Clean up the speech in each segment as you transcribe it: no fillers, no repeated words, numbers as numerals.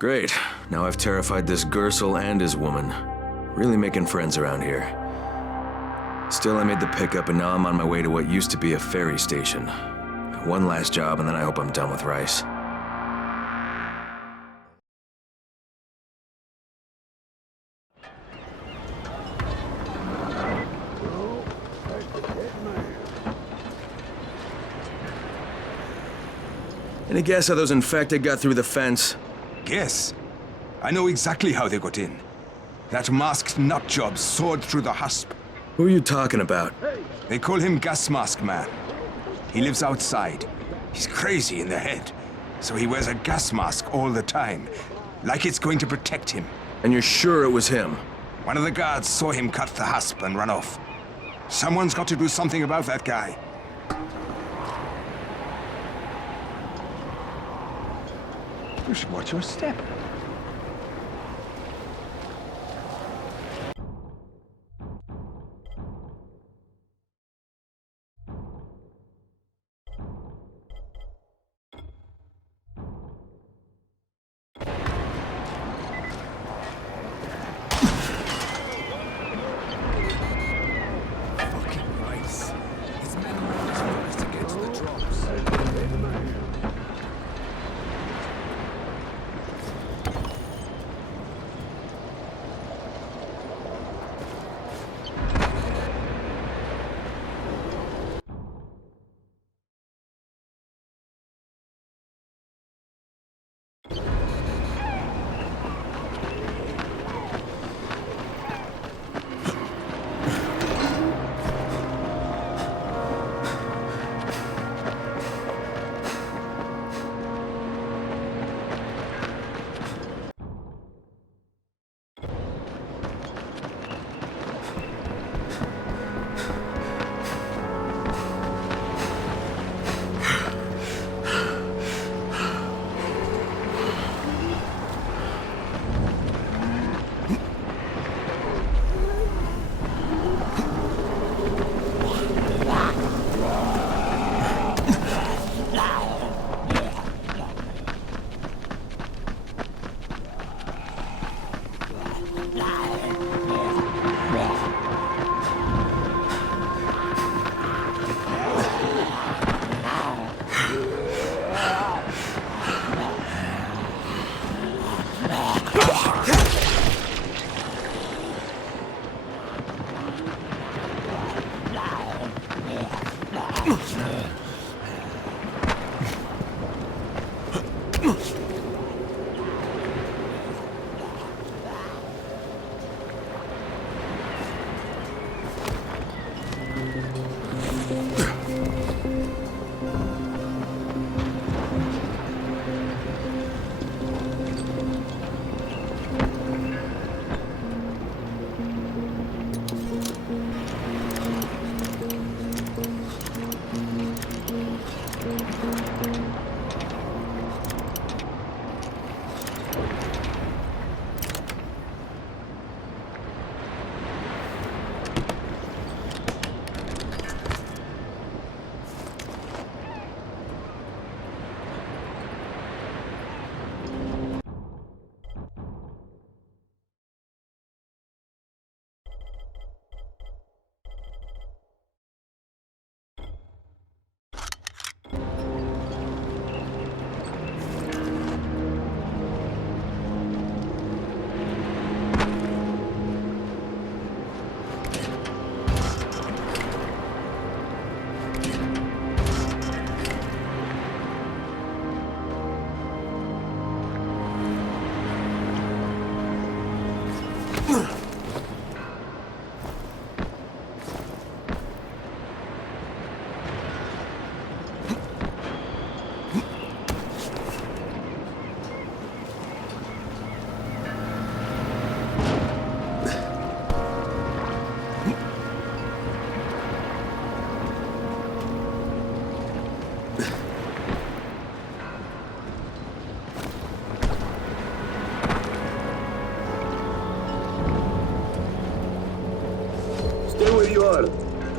Great. Now I've terrified this Gersel and his woman. Really making friends around here. Still, I made the pickup and now I'm on my way to what used to be a ferry station. One last job and then I hope I'm done with Rice. Any guess how those infected got through the fence? Guess? I know exactly how they got in. That masked nutjob soared through the husp. Who are you talking about? They call him Gas Mask Man. He lives outside. He's crazy in the head, so he wears a gas mask all the time, like it's going to protect him. And you're sure it was him? One of the guards saw him cut the husp and run off. Someone's got to do something about that guy. You should watch your step. Fucking Rice. His men are always first against the drops.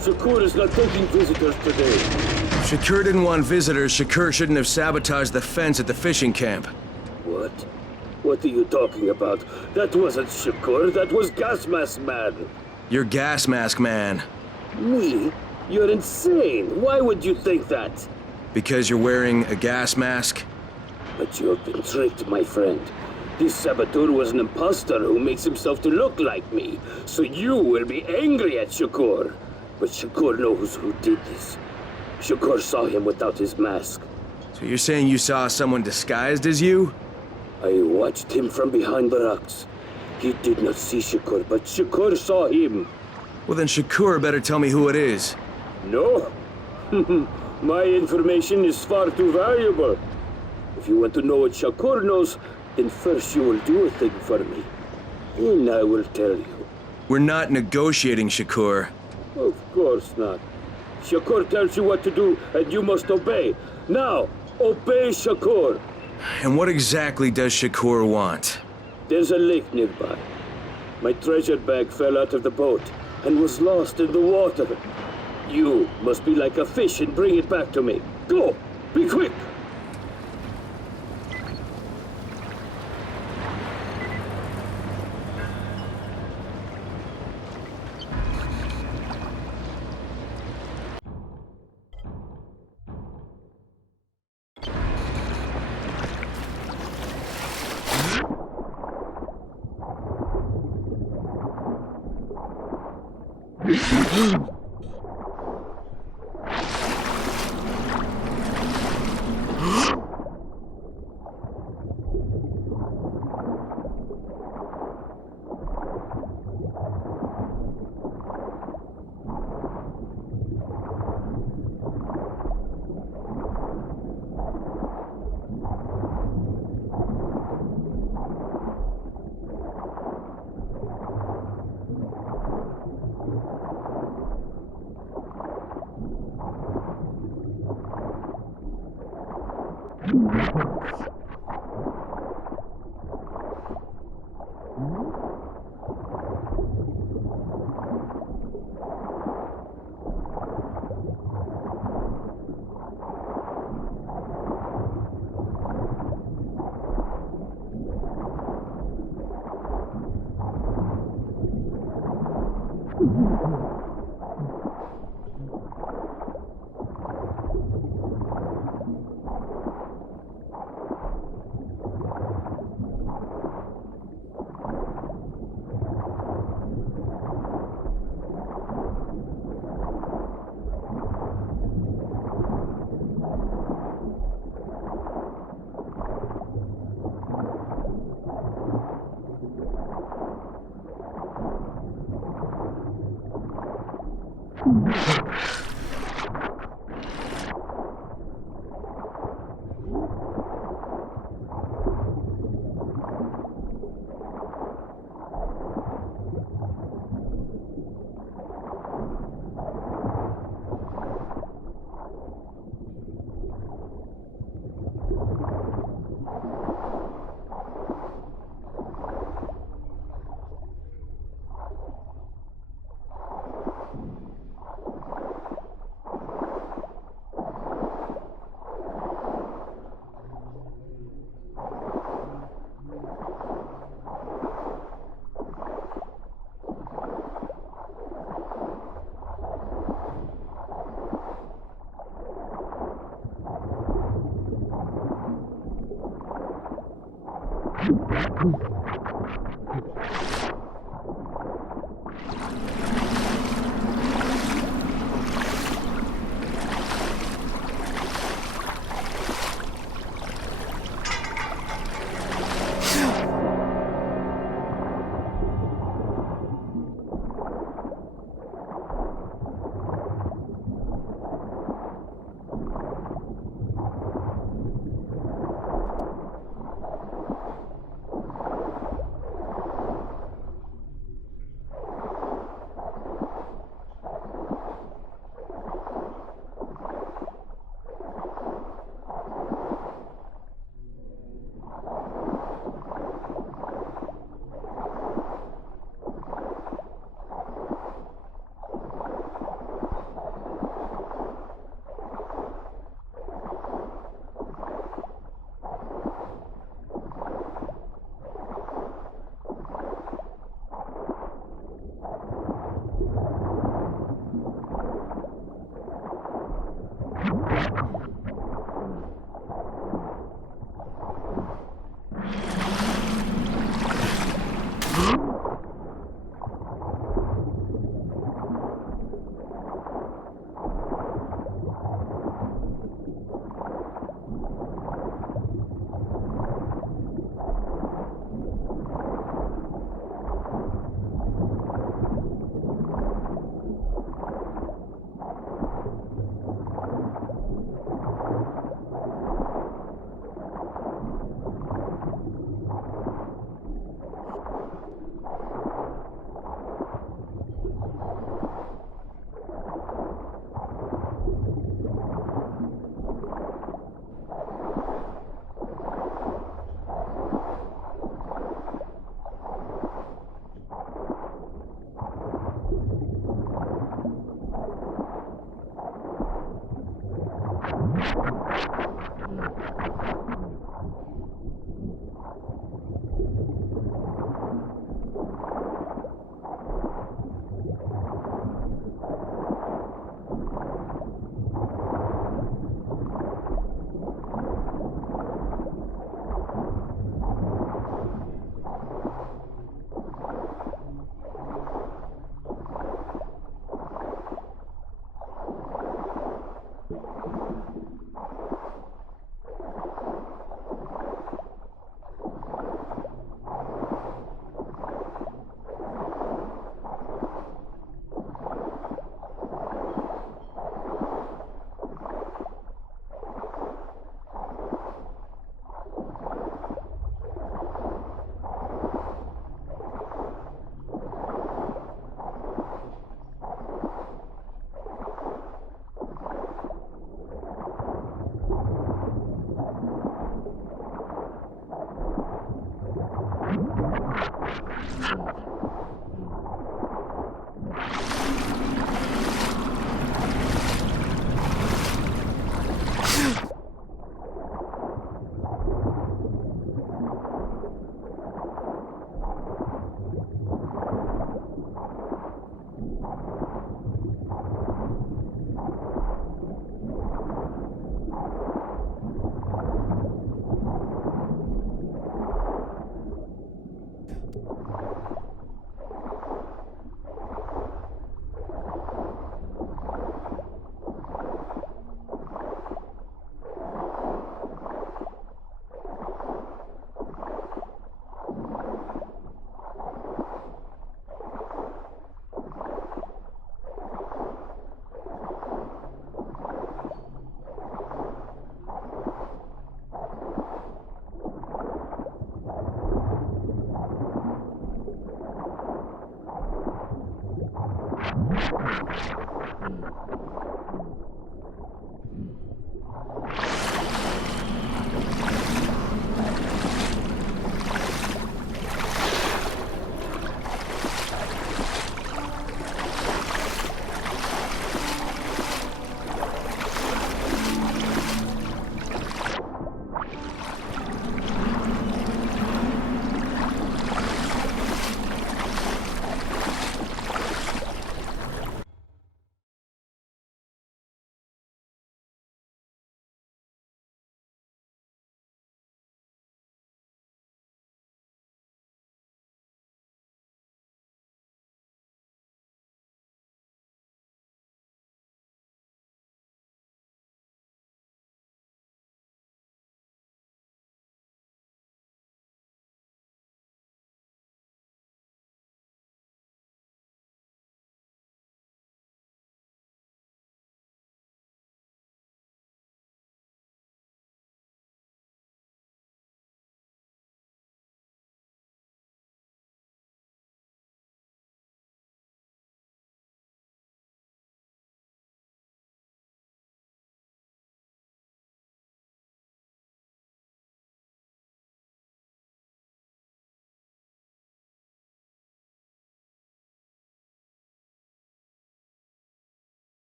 Shakur is not taking visitors today. If Shakur didn't want visitors, Shakur shouldn't have sabotaged the fence at the fishing camp. What? What are you talking about? That wasn't Shakur, that was Gas Mask Man. You're Gas Mask Man. Me? You're insane. Why would you think that? Because you're wearing a gas mask? But you have been tricked, my friend. This saboteur was an imposter who makes himself to look like me. So you will be angry at Shakur. But Shakur knows who did this. Shakur saw him without his mask. So you're saying you saw someone disguised as you? I watched him from behind the rocks. He did not see Shakur, but Shakur saw him. Well then Shakur better tell me who it is. No? My information is far too valuable. If you want to know what Shakur knows, then first you will do a thing for me. Then I will tell you. We're not negotiating, Shakur. Of course not. Shakur tells you what to do, and you must obey. Now, obey Shakur. And what exactly does Shakur want? There's a lake nearby. My treasure bag fell out of the boat and was lost in the water. You must be like a fish and bring it back to me. Go! Be quick!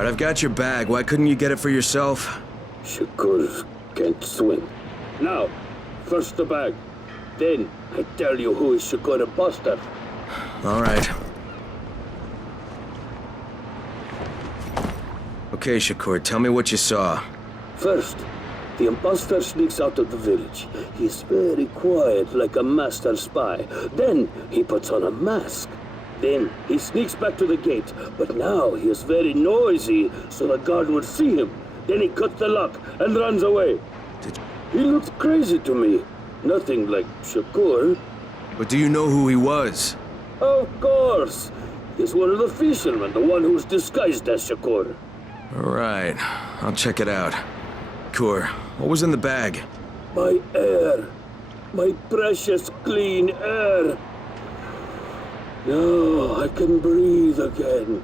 Alright, I've got your bag. Why couldn't you get it for yourself? Shakur can't swim. Now, first the bag. Then, I tell you who is Shakur imposter. Alright. Okay, Shakur, tell me what you saw. First, the imposter sneaks out of the village. He's very quiet, like a master spy. Then, he puts on a mask. Then, he sneaks back to the gate. But now, he is very noisy, so the guard will see him. Then he cuts the lock and runs away. He looks crazy to me. Nothing like Shakur. But do you know who he was? Of course. He's one of the fishermen, the one who's disguised as Shakur. Alright, I'll check it out. Shakur, what was in the bag? My air. My precious clean air. Now I can breathe again.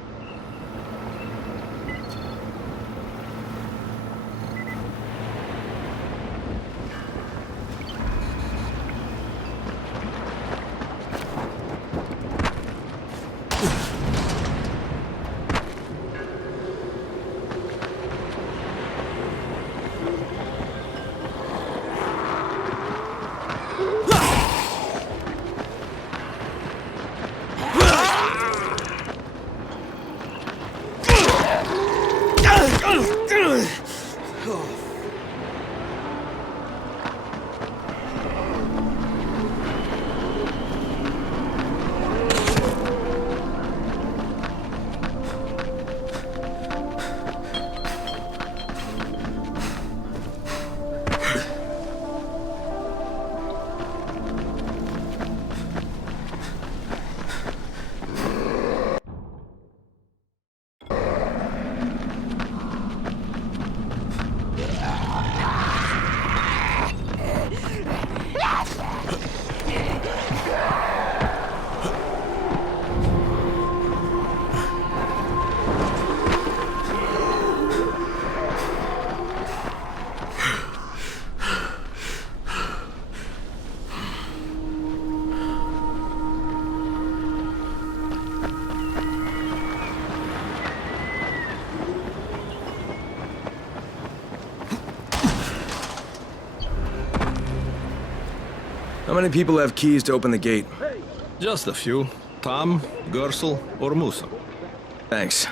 How many people have keys to open the gate? Just a few. Tom, Gersel, or Musa. Thanks.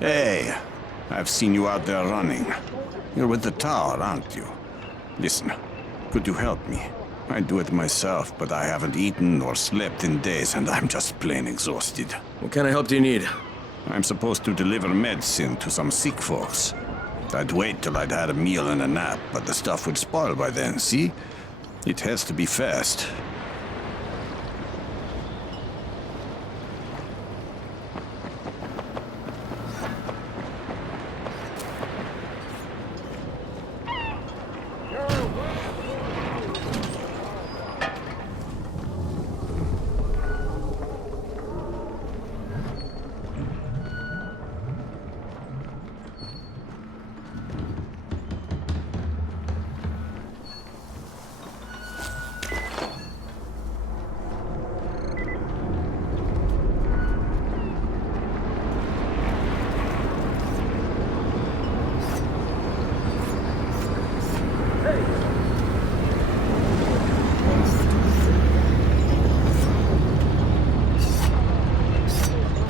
Hey, I've seen you out there running. You're with the tower, aren't you? Listen, could you help me? I'd do it myself, but I haven't eaten or slept in days, and I'm just plain exhausted. What kind of help do you need? I'm supposed to deliver medicine to some sick folks. I'd wait till I'd had a meal and a nap, but the stuff would spoil by then, see? It has to be fast.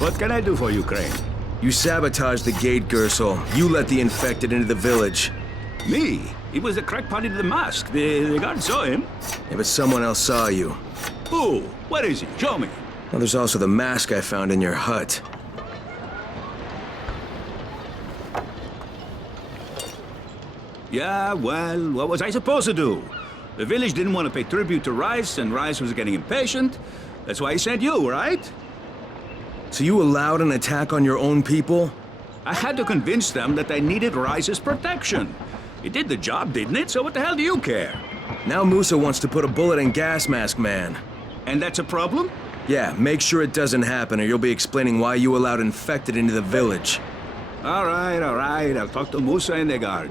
What can I do for you, Crane? You sabotaged the gate, Gersel. You let the infected into the village. Me? He was the crackpot in the mask. The guard saw him. Yeah, but someone else saw you. Who? Where is he? Show me. Well, there's also the mask I found in your hut. Yeah, well, what was I supposed to do? The village didn't want to pay tribute to Rice, and Rice was getting impatient. That's why he sent you, right? So you allowed an attack on your own people? I had to convince them that they needed Rice's protection. It did the job, didn't it? So what the hell do you care? Now Musa wants to put a bullet in Gas Mask Man. And that's a problem? Yeah, make sure it doesn't happen or you'll be explaining why you allowed infected into the village. All right. I'll talk to Musa and the guard.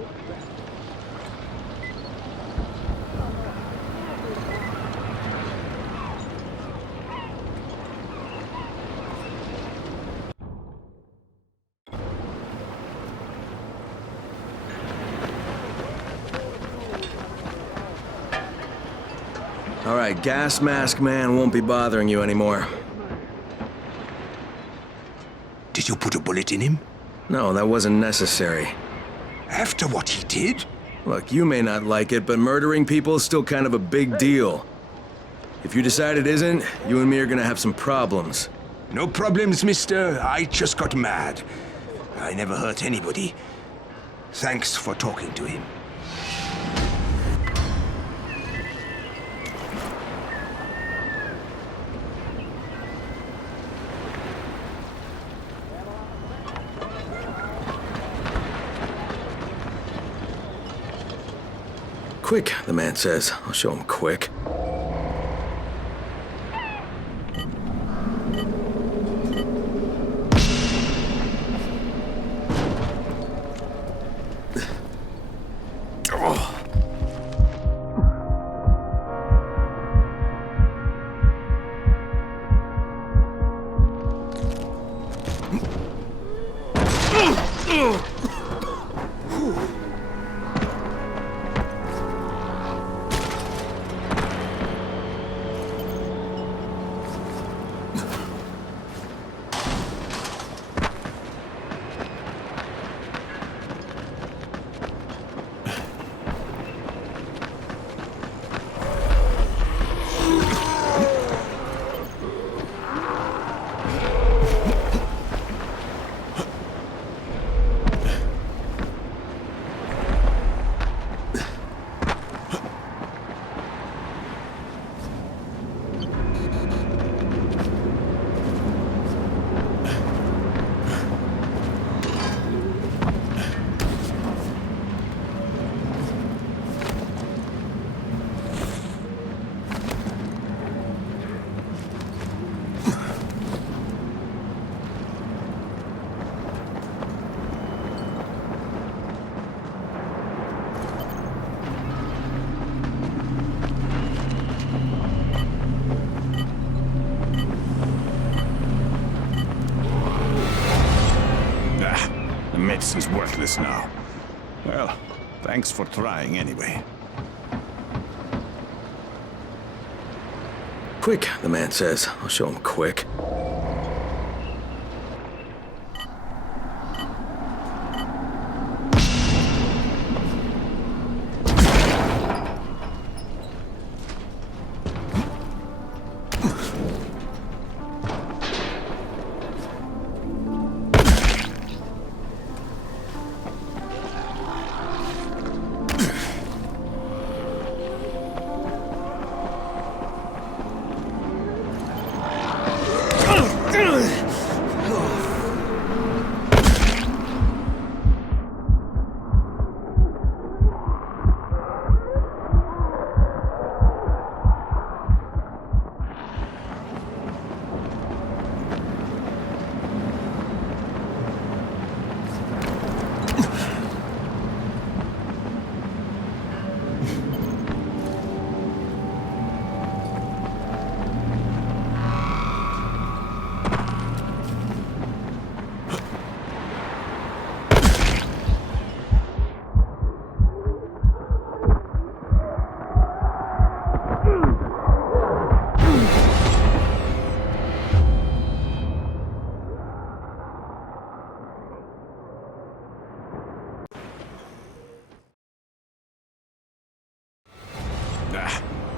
All right, Gas Mask Man won't be bothering you anymore. Did you put a bullet in him? No, that wasn't necessary. After what he did? Look, you may not like it, but murdering people is still kind of a big deal. If you decide it isn't, you and me are gonna have some problems. No problems, mister. I just got mad. I never hurt anybody. Thanks for talking to him. Quick, the man says. I'll show him quick. The medicine's worthless now. Well, thanks for trying anyway. Quick, the man says. I'll show him quick.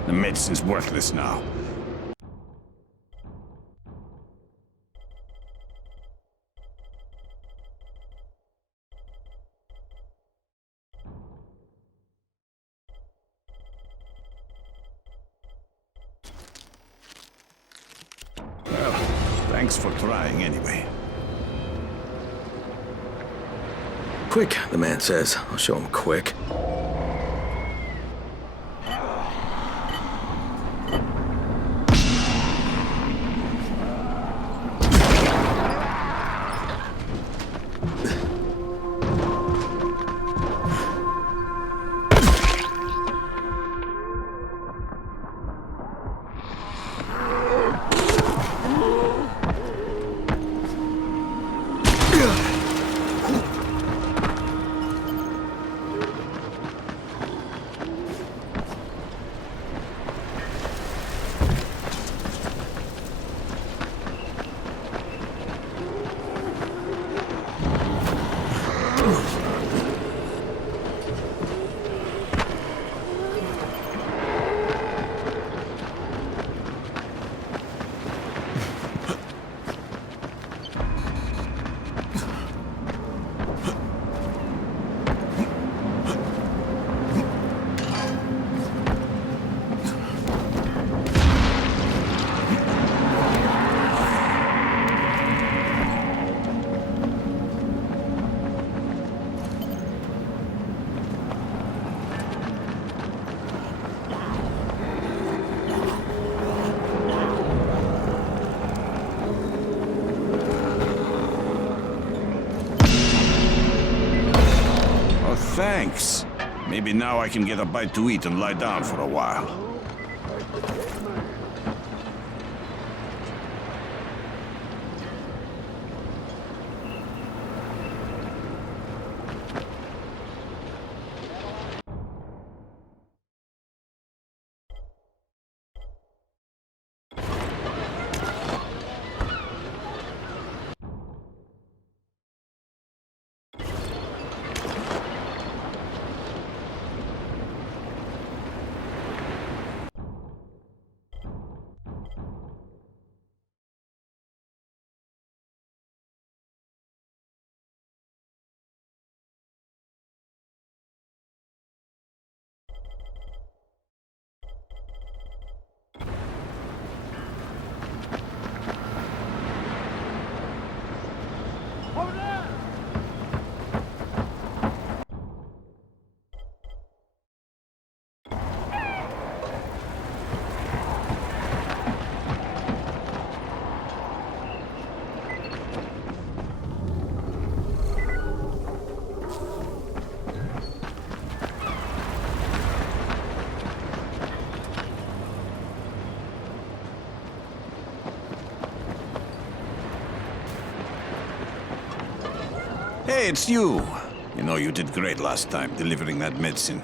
The medicine's worthless now. Well, thanks for trying anyway. Quick, the man says. I'll show him quick. Thanks. Maybe now I can get a bite to eat and lie down for a while. Hey, it's you. You know, you did great last time, delivering that medicine.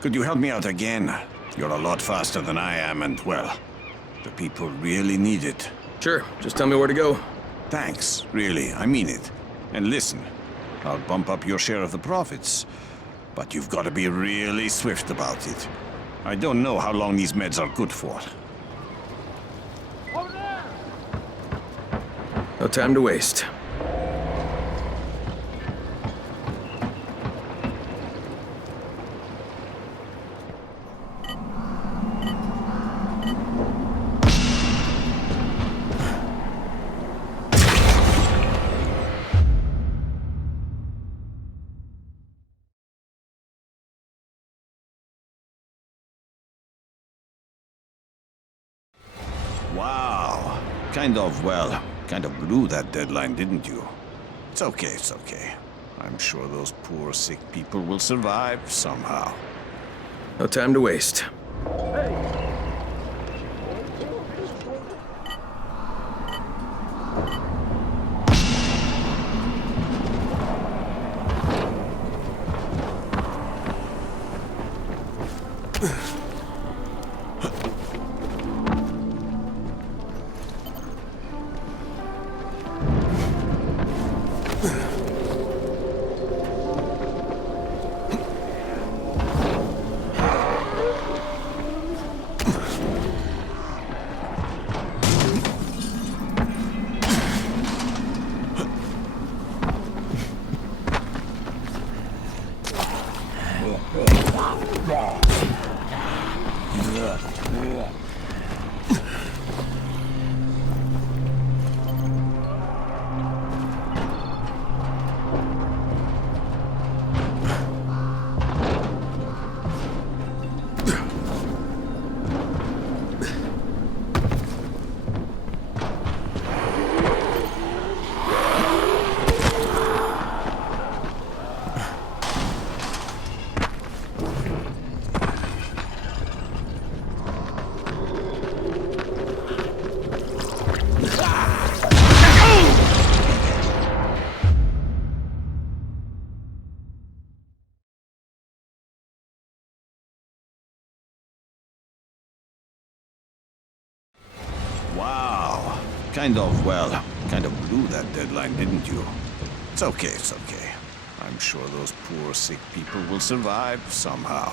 Could you help me out again? You're a lot faster than I am, and, well, the people really need it. Sure, just tell me where to go. Thanks, really, I mean it. And listen, I'll bump up your share of the profits. But you've got to be really swift about it. I don't know how long these meds are good for. No time to waste. Wow. Kind of blew that deadline, didn't you? It's okay, it's okay. I'm sure those poor, sick people will survive somehow. No time to waste. Wow. Kind of blew that deadline, didn't you? It's okay, it's okay. I'm sure those poor, sick people will survive somehow.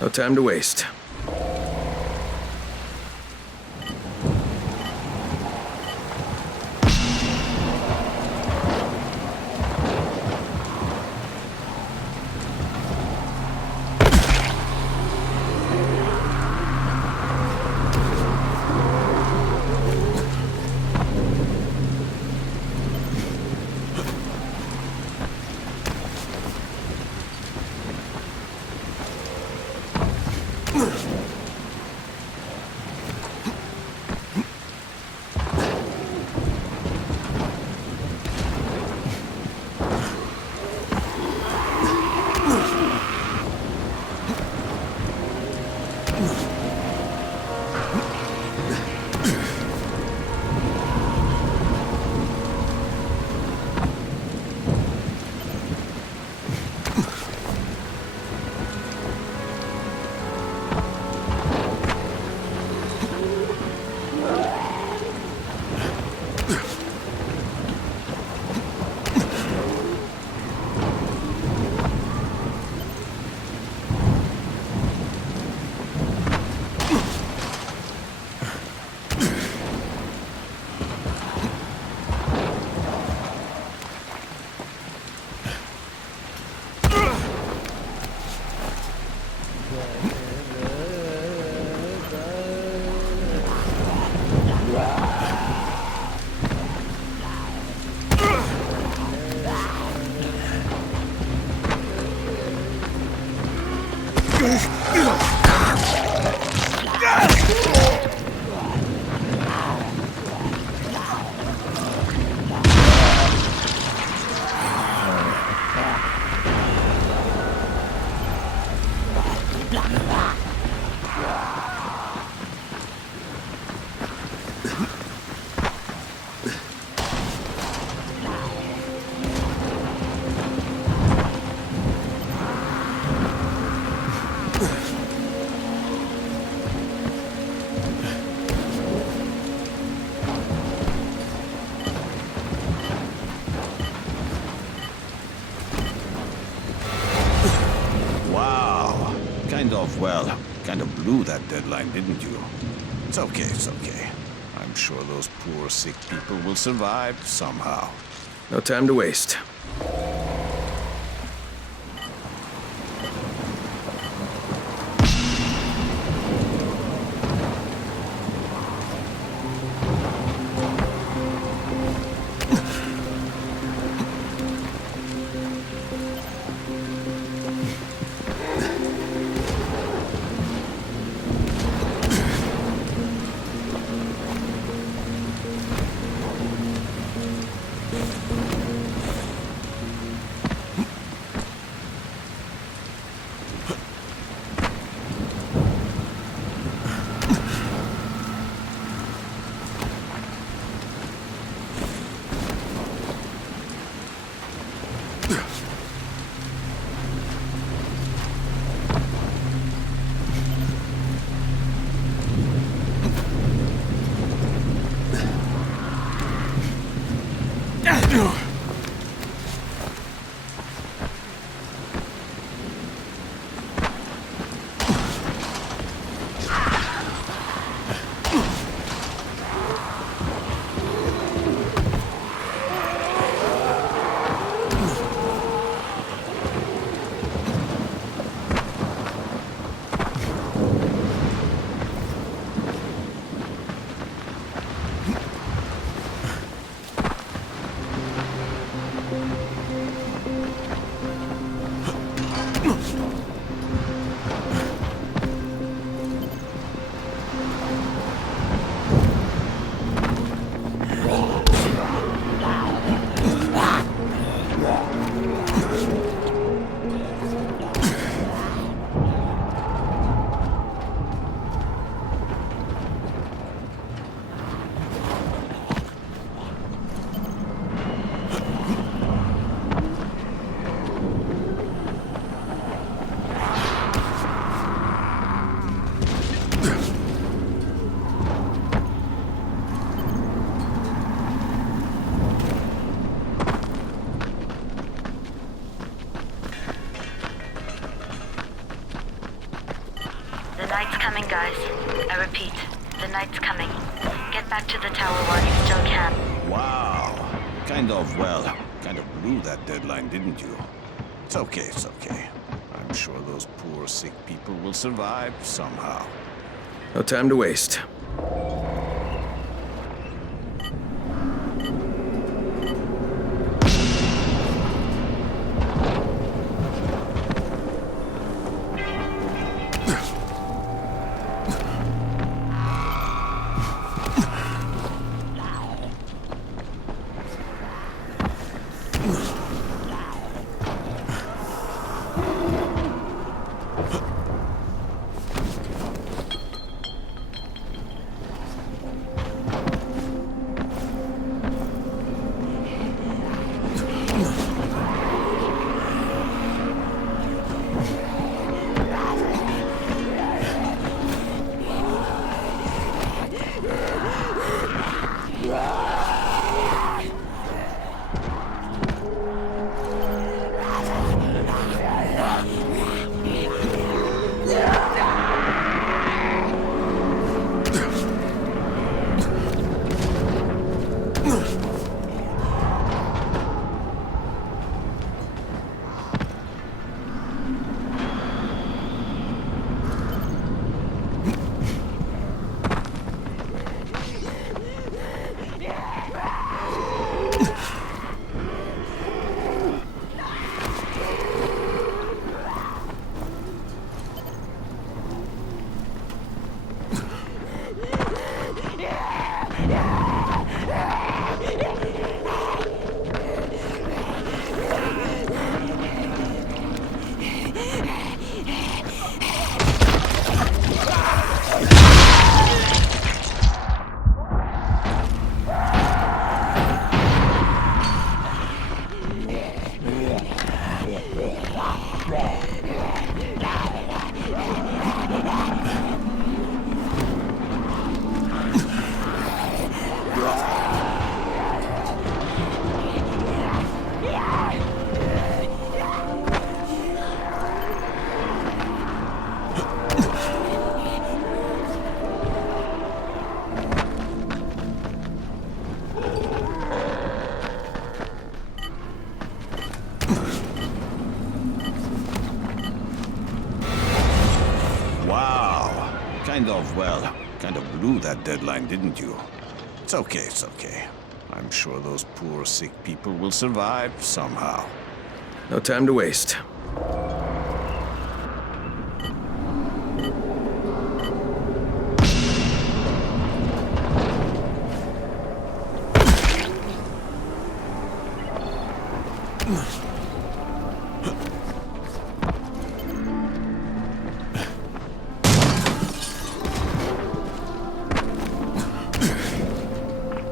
No time to waste. kind of blew that deadline, didn't you? It's okay, it's okay. I'm sure those poor, sick people will survive somehow. No time to waste. Coming, guys. I repeat, the night's coming. Get back to the tower while you still can. Wow. Kind of blew that deadline, didn't you? It's okay, it's okay. I'm sure those poor, sick people will survive somehow. No time to waste. of, well, kind of blew that deadline, didn't you? It's okay, it's okay. I'm sure those poor, sick people will survive somehow. No time to waste.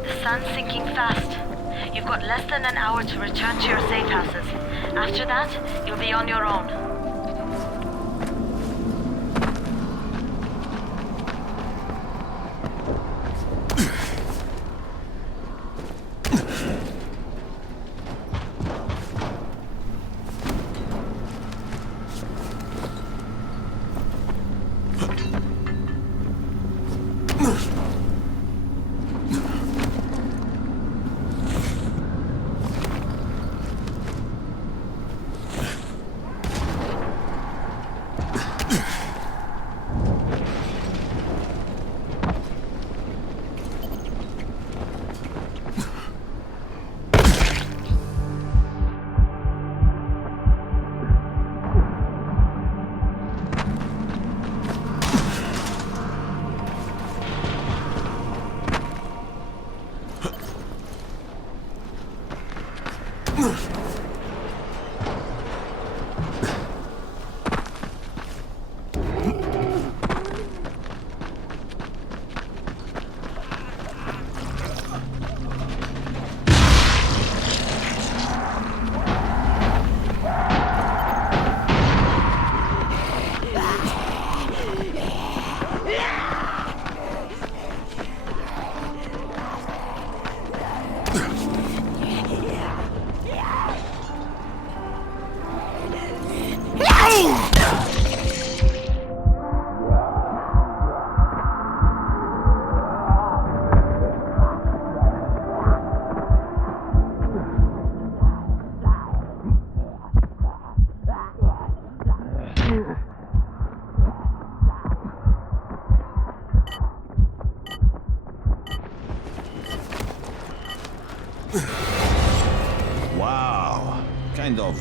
The sun's sinking fast. You've got less than an hour to return to your safe houses. After that, you'll be on your own.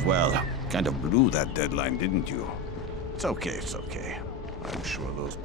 Wow. Kind of blew that deadline, didn't you? It's okay, it's okay. I'm sure those...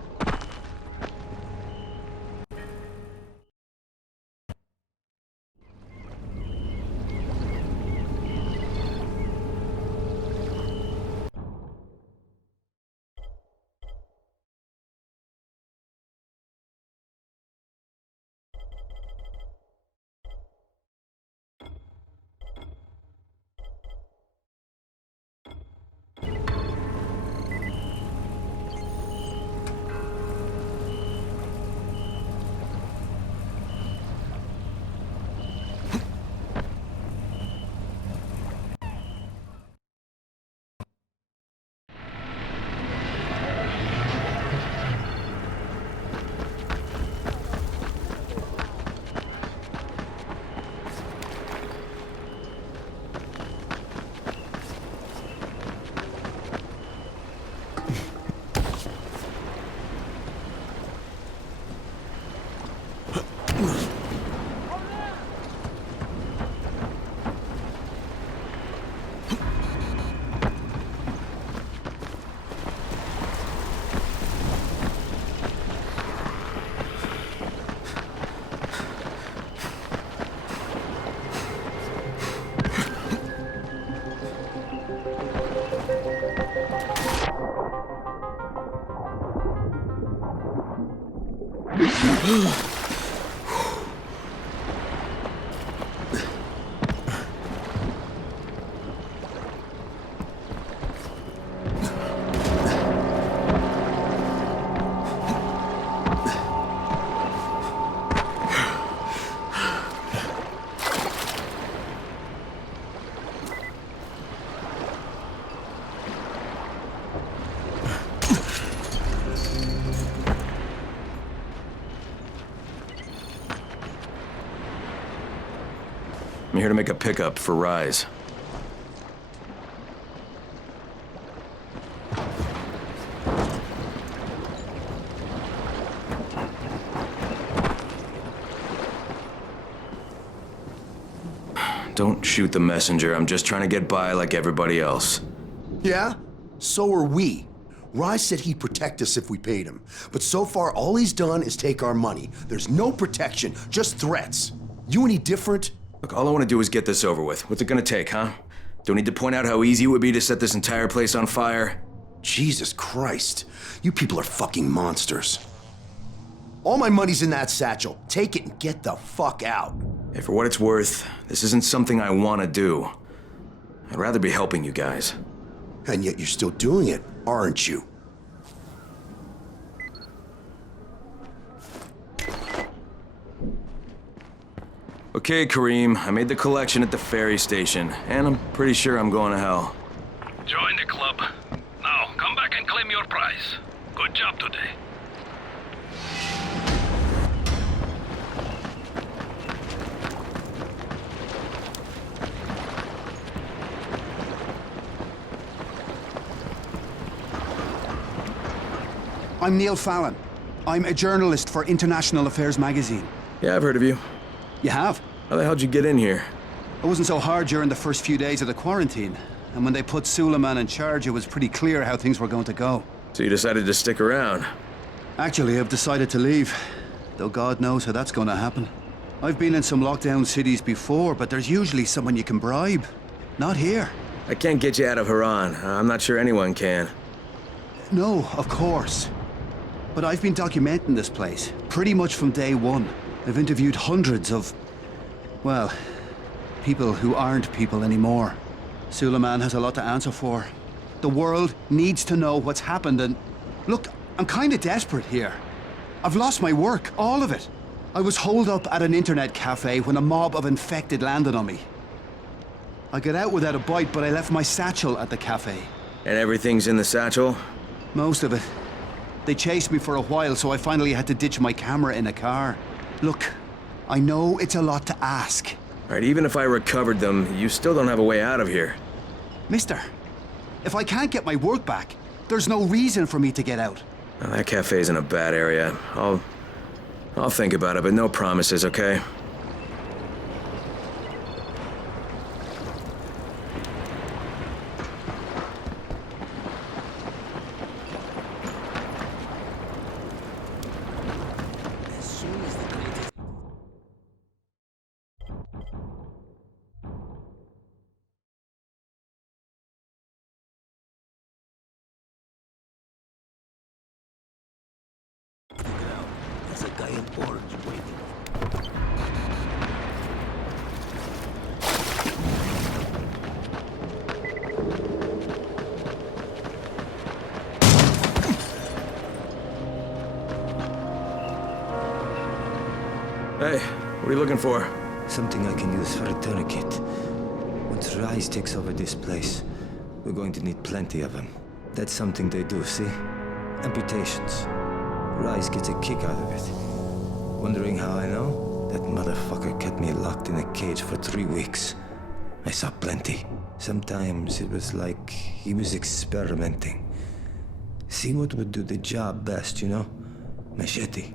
I'm here to make a pickup for Rise. don't shoot the messenger. I'm just trying to get by like everybody else. Yeah? So are we. Rise said he'd protect us if we paid him. But so far, all he's done is take our money. There's no protection, just threats. You any different? Look, all I want to do is get this over with. What's it gonna take, huh? Don't need to point out how easy it would be to set this entire place on fire. Jesus Christ. You people are fucking monsters. All my money's in that satchel. Take it and get the fuck out. Hey, for what it's worth, this isn't something I want to do. I'd rather be helping you guys. And yet you're still doing it, aren't you? Okay, Kareem, I made the collection at the ferry station, and I'm pretty sure I'm going to hell. Join the club. Now, come back and claim your prize. Good job today. I'm Neil Fallon. I'm a journalist for International Affairs magazine. Yeah, I've heard of you. You have? How the hell'd you get in here? It wasn't so hard during the first few days of the quarantine. And when they put Suleiman in charge, it was pretty clear how things were going to go. So you decided to stick around? Actually, I've decided to leave. Though God knows how that's going to happen. I've been in some lockdown cities before, but there's usually someone you can bribe. Not here. I can't get you out of Haran. I'm not sure anyone can. No, of course. But I've been documenting this place, pretty much from day one. I've interviewed hundreds of, well, people who aren't people anymore. Suleiman has a lot to answer for. The world needs to know what's happened and... Look, I'm kinda desperate here. I've lost my work, all of it. I was holed up at an internet cafe when a mob of infected landed on me. I got out without a bite, but I left my satchel at the cafe. And everything's in the satchel? Most of it. They chased me for a while, so I finally had to ditch my camera in a car. Look, I know it's a lot to ask. All right, even if I recovered them, you still don't have a way out of here. Mister, if I can't get my work back, there's no reason for me to get out. Well, that cafe's in a bad area. I'll think about it, but no promises, okay? There's a guy in orange waiting. Hey, what are you looking for? Something I can use for a tourniquet. Once Rise takes over this place, we're going to need plenty of them. That's something they do, see? Amputations. Rise gets a kick out of it. Wondering how I know? That motherfucker kept me locked in a cage for 3 weeks. I saw plenty. Sometimes it was like he was experimenting. See what would do the job best, you know? Machete,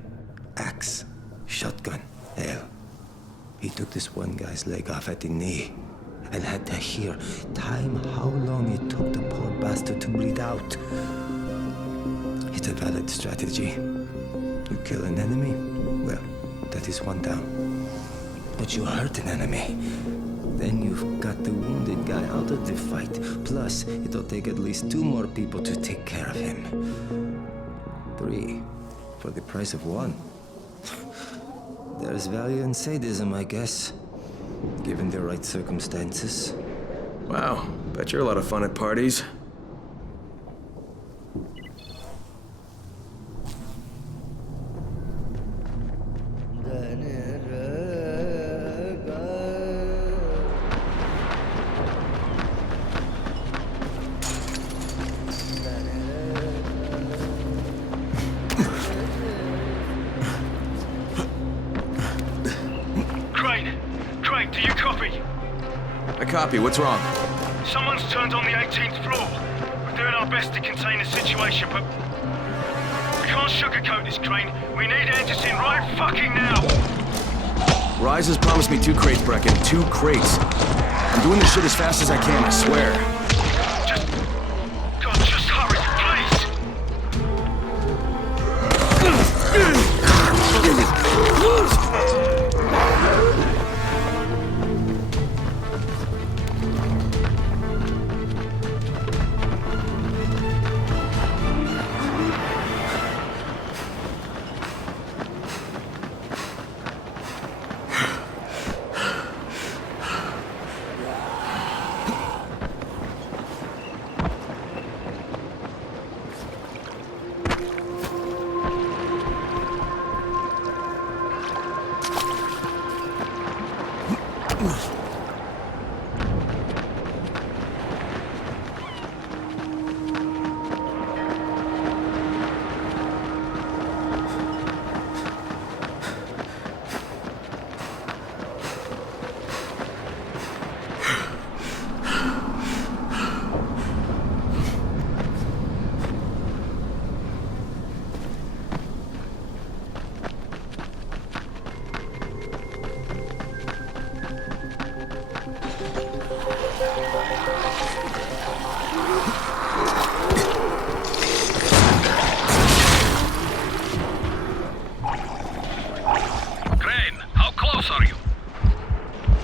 axe, shotgun, hell. He took this one guy's leg off at the knee and had to hear time how long it took the poor bastard to bleed out. It's a valid strategy. You kill an enemy, well, that is one down. But you hurt an enemy, then you've got the wounded guy out of the fight. Plus, it'll take at least 2 more people to take care of him. 3 for the price of 1. There's value in sadism, I guess, given the right circumstances. Wow, bet you're a lot of fun at parties. Crane, do you copy? I copy. What's wrong? Someone's turned on the 18th floor. We're doing our best to contain the situation, but we can't sugarcoat this, Crane. We need Anderson right fucking now. Rise has promised me 2 crates, Brecken. 2 crates. I'm doing this shit as fast as I can, I swear. Just hurry, please!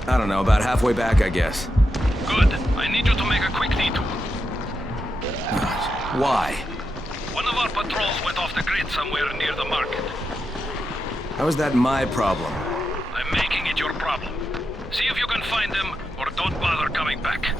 I don't know, about halfway back, I guess. Good. I need you to make a quick detour. Why? One of our patrols went off the grid somewhere near the market. How is that my problem? I'm making it your problem. See if you can find them, or don't bother coming back.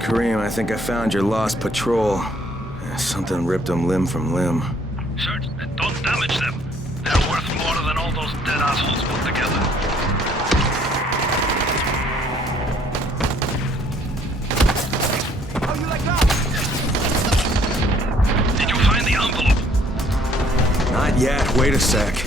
Kareem, I think I found your lost patrol. Something ripped them limb from limb. Sir, don't damage them. They're worth more than all those dead assholes put together. How you like that? Did you find the envelope? Not yet. Wait a sec.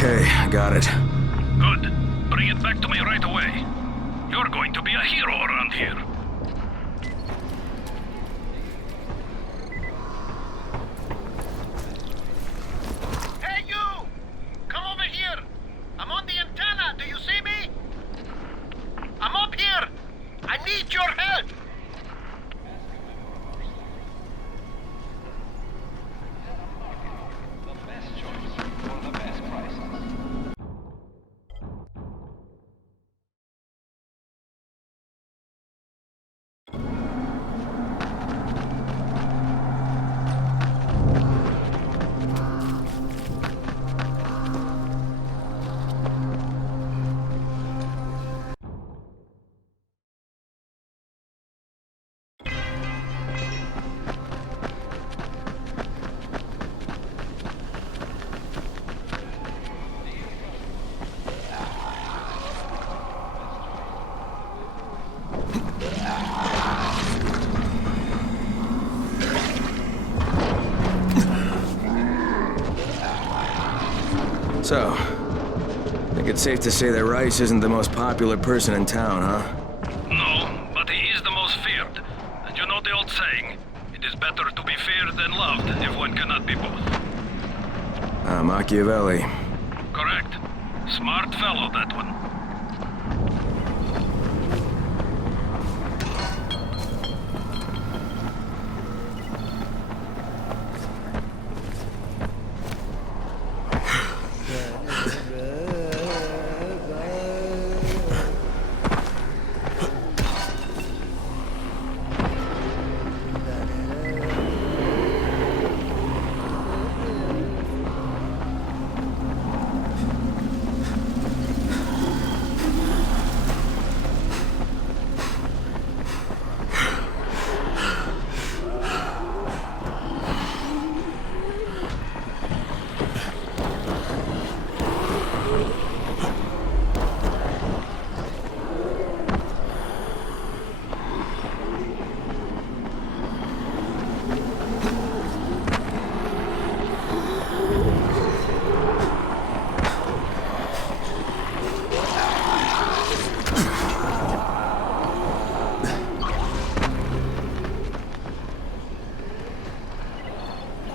Okay, I got it. Good. Bring it back to me right away. You're going to be a hero around here. Hey, you! Come over here! I'm on the antenna, do you see me? I'm up here! I need your help! So, I think it's safe to say that Rice isn't the most popular person in town, huh? No, but he is the most feared. And you know the old saying, it is better to be feared than loved if one cannot be both. Machiavelli. Correct. Smart fellow, that one.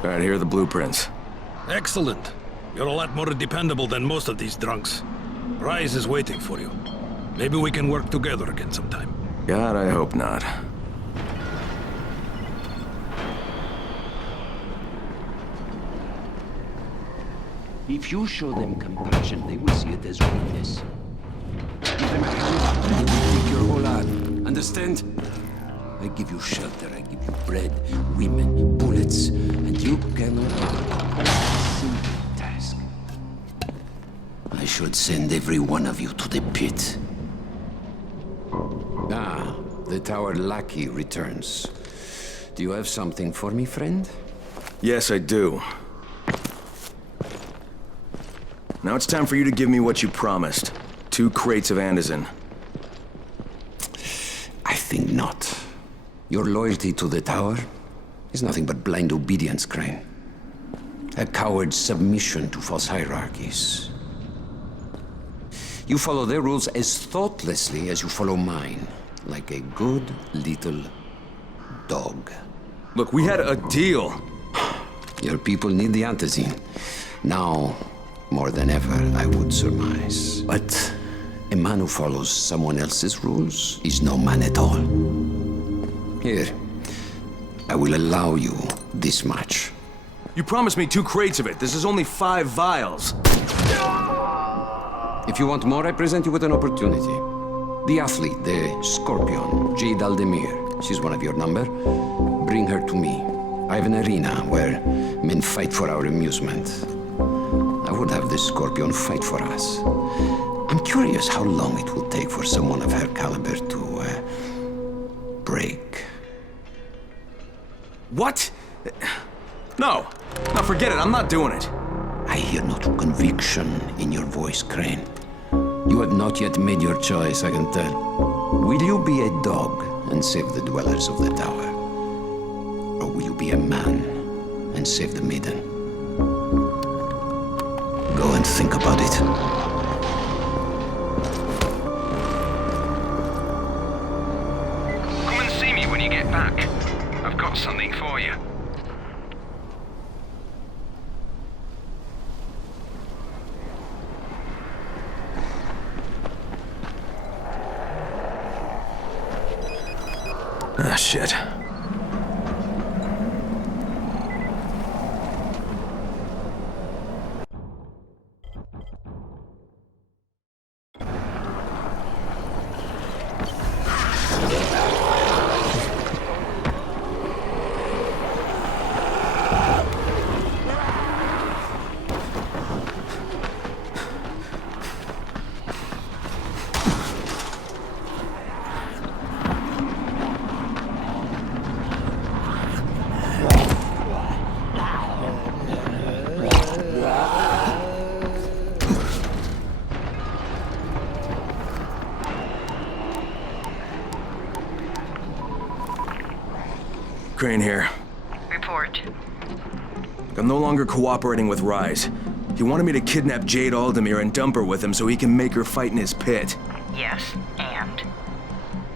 All right, here are the blueprints. Excellent. You're a lot more dependable than most of these drunks. Rise is waiting for you. Maybe we can work together again sometime. God, I hope not. If you show them compassion, they will see it as weakness. Give them a hand, and they will take your whole arm. Understand? I give you shelter, I give you bread, women, bullets, and you cannot do a simple task. I should send every one of you to the pit. Ah, the tower lackey returns. Do you have something for me, friend? Yes, I do. Now it's time for you to give me what you promised. 2 crates of Andazin. I think not. Your loyalty to the tower is nothing but blind obedience, Crane. A coward's submission to false hierarchies. You follow their rules as thoughtlessly as you follow mine, like a good little dog. Look, we had a deal. Your people need the Andazin. Now, more than ever, I would surmise. But a man who follows someone else's rules is no man at all. Here, I will allow you this much. You promised me 2 crates of it. This is only 5 vials. If you want more, I present you with an opportunity. The athlete, the Scorpion, Jade Aldemir. She's one of your number. Bring her to me. I have an arena where men fight for our amusement. I would have the Scorpion fight for us. I'm curious how long it will take for someone of her caliber to, break. What? No. No, forget it. I'm not doing it. I hear no true conviction in your voice, Crane. You have not yet made your choice, I can tell. Will you be a dog and save the dwellers of the tower? Or will you be a man and save the maiden? Go and think about it. Come and see me when you get back. I've got something for you. Ah, shit. Crane here. Report. I'm no longer cooperating with Rise. He wanted me to kidnap Jade Aldemir and dump her with him so he can make her fight in his pit. Yes, and?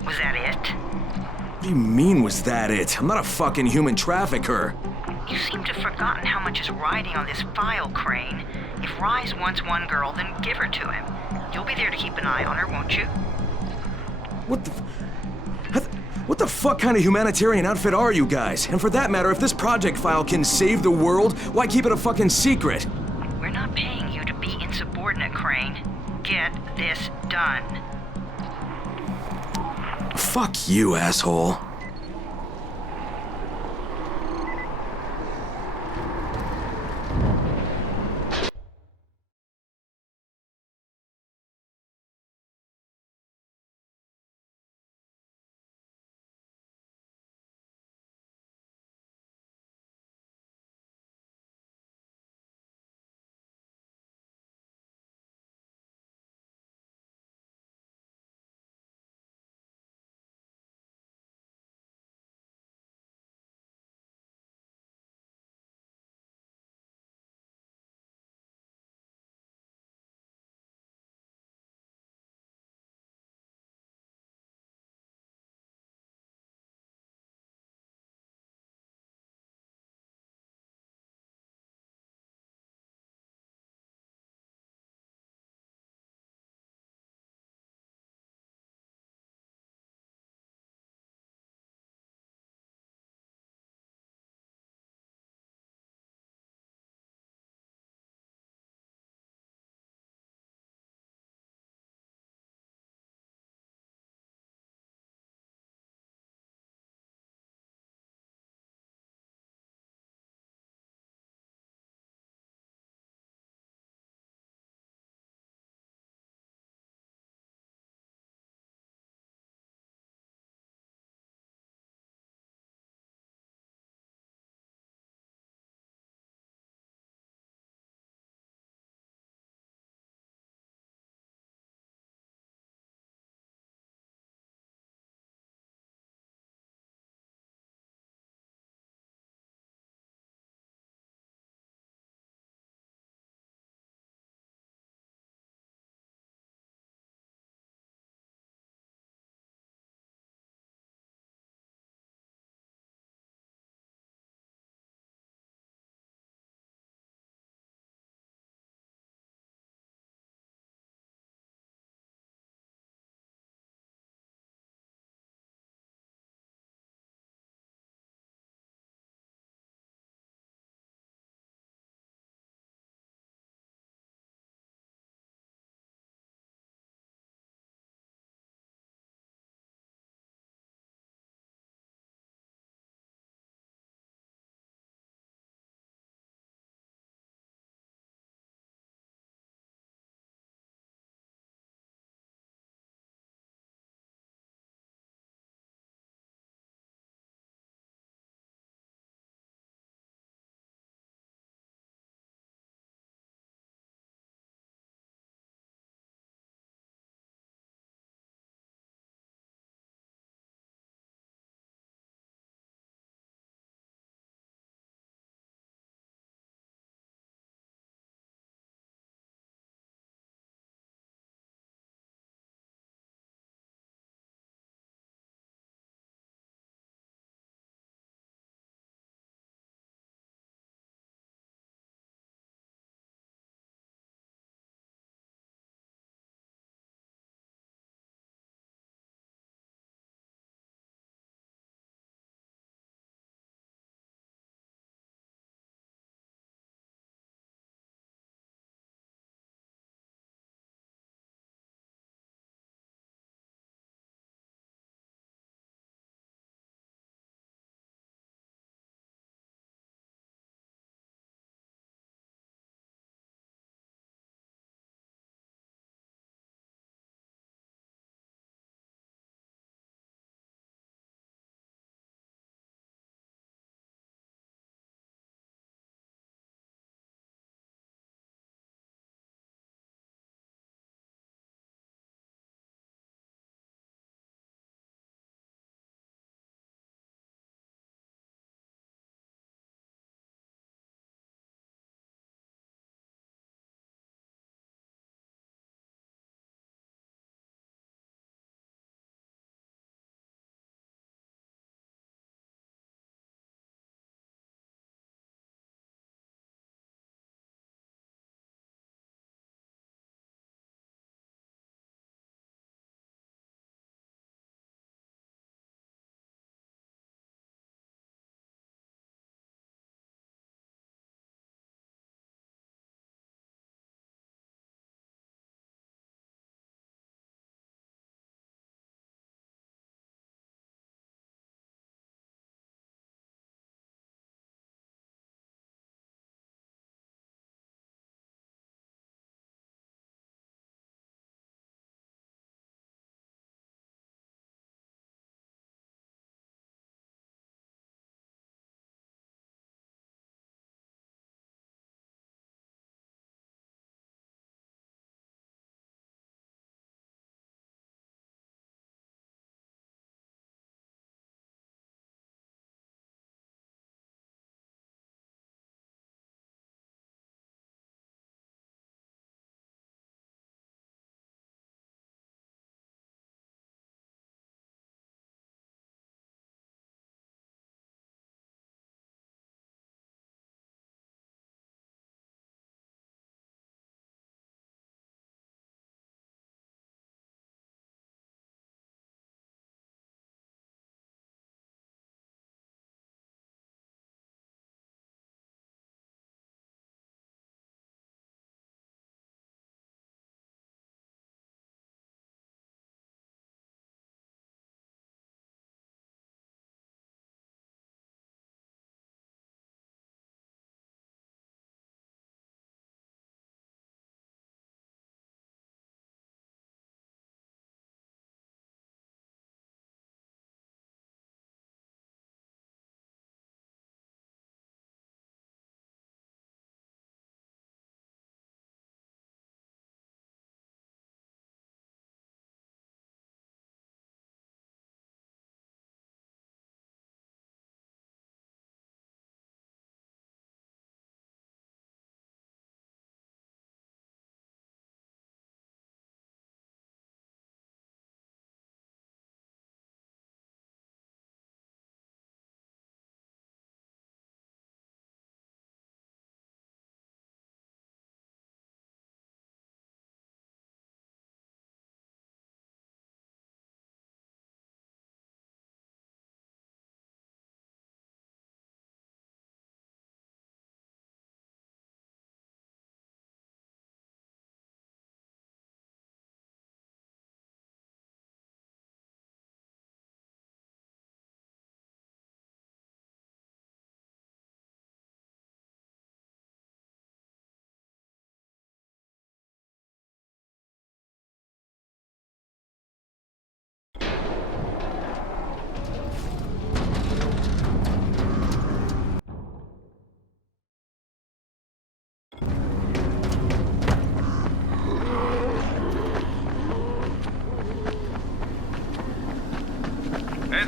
Was that it? What do you mean, was that it? I'm not a fucking human trafficker. You seem to have forgotten how much is riding on this file, Crane. If Rise wants one girl, then give her to him. You'll be there to keep an eye on her, won't you? What the fuck kind of humanitarian outfit are you guys? And for that matter, if this project file can save the world, why keep it a fucking secret? We're not paying you to be insubordinate, Crane. Get this done. Fuck you, asshole.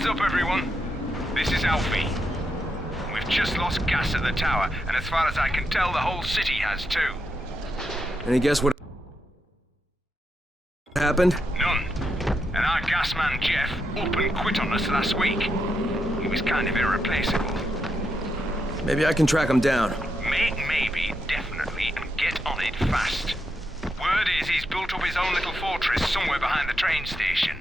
up, everyone. This is Alfie. We've just lost gas at the tower, and as far as I can tell, the whole city has too. Any guess what happened? None. And our gas man, Jeff, up and quit on us last week. He was kind of irreplaceable. Maybe I can track him down. Maybe, definitely, and get on it fast. Word is he's built up his own little fortress somewhere behind the train station.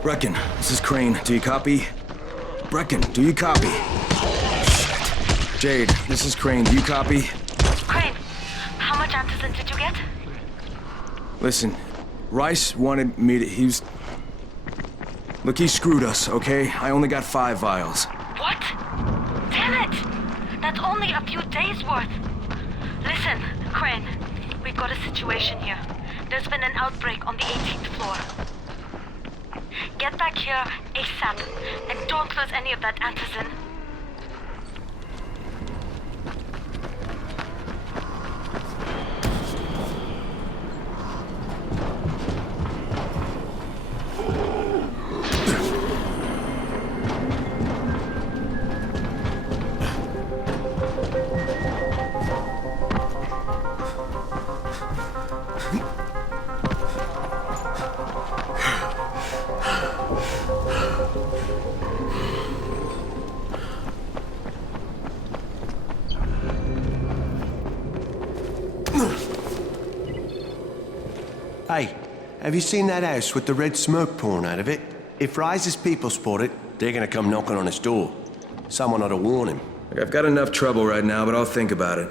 Brecken, this is Crane. Do you copy? Brecken, do you copy? Shit. Jade, this is Crane. Do you copy? Crane, how much antizin did you get? Listen, Rice wanted me to... Look, he screwed us, okay? I only got 5 vials. What? Damn it! That's only a few days' worth. Listen, Crane, we've got a situation here. There's been an outbreak on the 18th floor. Get back here ASAP, and don't lose any of that antizin. Hey, have you seen that house with the red smoke pouring out of it? If Rise's people spot it, they're gonna come knocking on his door. Someone ought to warn him. Look, I've got enough trouble right now, but I'll think about it.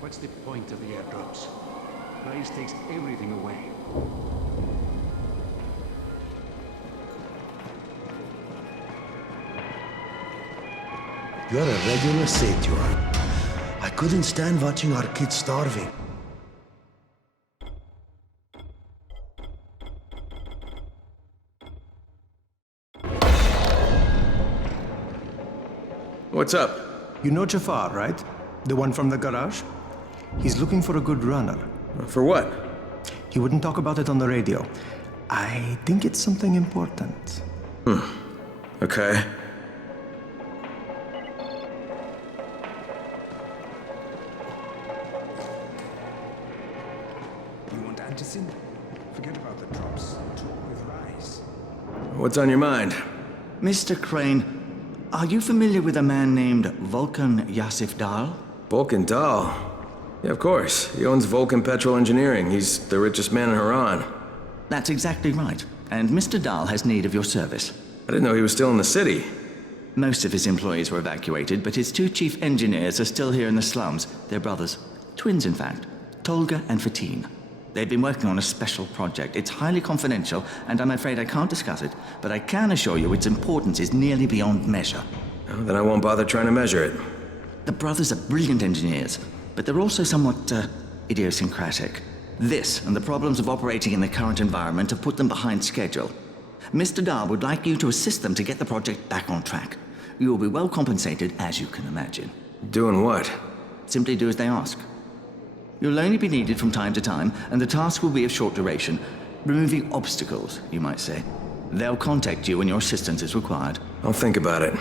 What's the point of the airdrops? Rise takes everything away. You're a regular saint, you are. I couldn't stand watching our kids starving. What's up? You know Jafar, right? The one from the garage? He's looking for a good runner. For what? He wouldn't talk about it on the radio. I think it's something important. Okay. You want antizin? Forget about the drops. Talk with Rise. What's on your mind? Mr. Crane, are you familiar with a man named Vulcan Yasif Dahl? Vulcan Dahl? Yeah, of course. He owns Vulcan Petrol Engineering. He's the richest man in Haran. That's exactly right. And Mr. Dahl has need of your service. I didn't know he was still in the city. Most of his employees were evacuated, but his 2 chief engineers are still here in the slums. They're brothers. Twins, in fact. Tolga and Fatin. They've been working on a special project. It's highly confidential, and I'm afraid I can't discuss it, but I can assure you its importance is nearly beyond measure. Oh, then I won't bother trying to measure it. The brothers are brilliant engineers, but they're also somewhat, idiosyncratic. This and the problems of operating in the current environment have put them behind schedule. Mr. Dahl would like you to assist them to get the project back on track. You will be well compensated, as you can imagine. Doing what? Simply do as they ask. You'll only be needed from time to time, and the task will be of short duration. Removing obstacles, you might say. They'll contact you when your assistance is required. I'll think about it.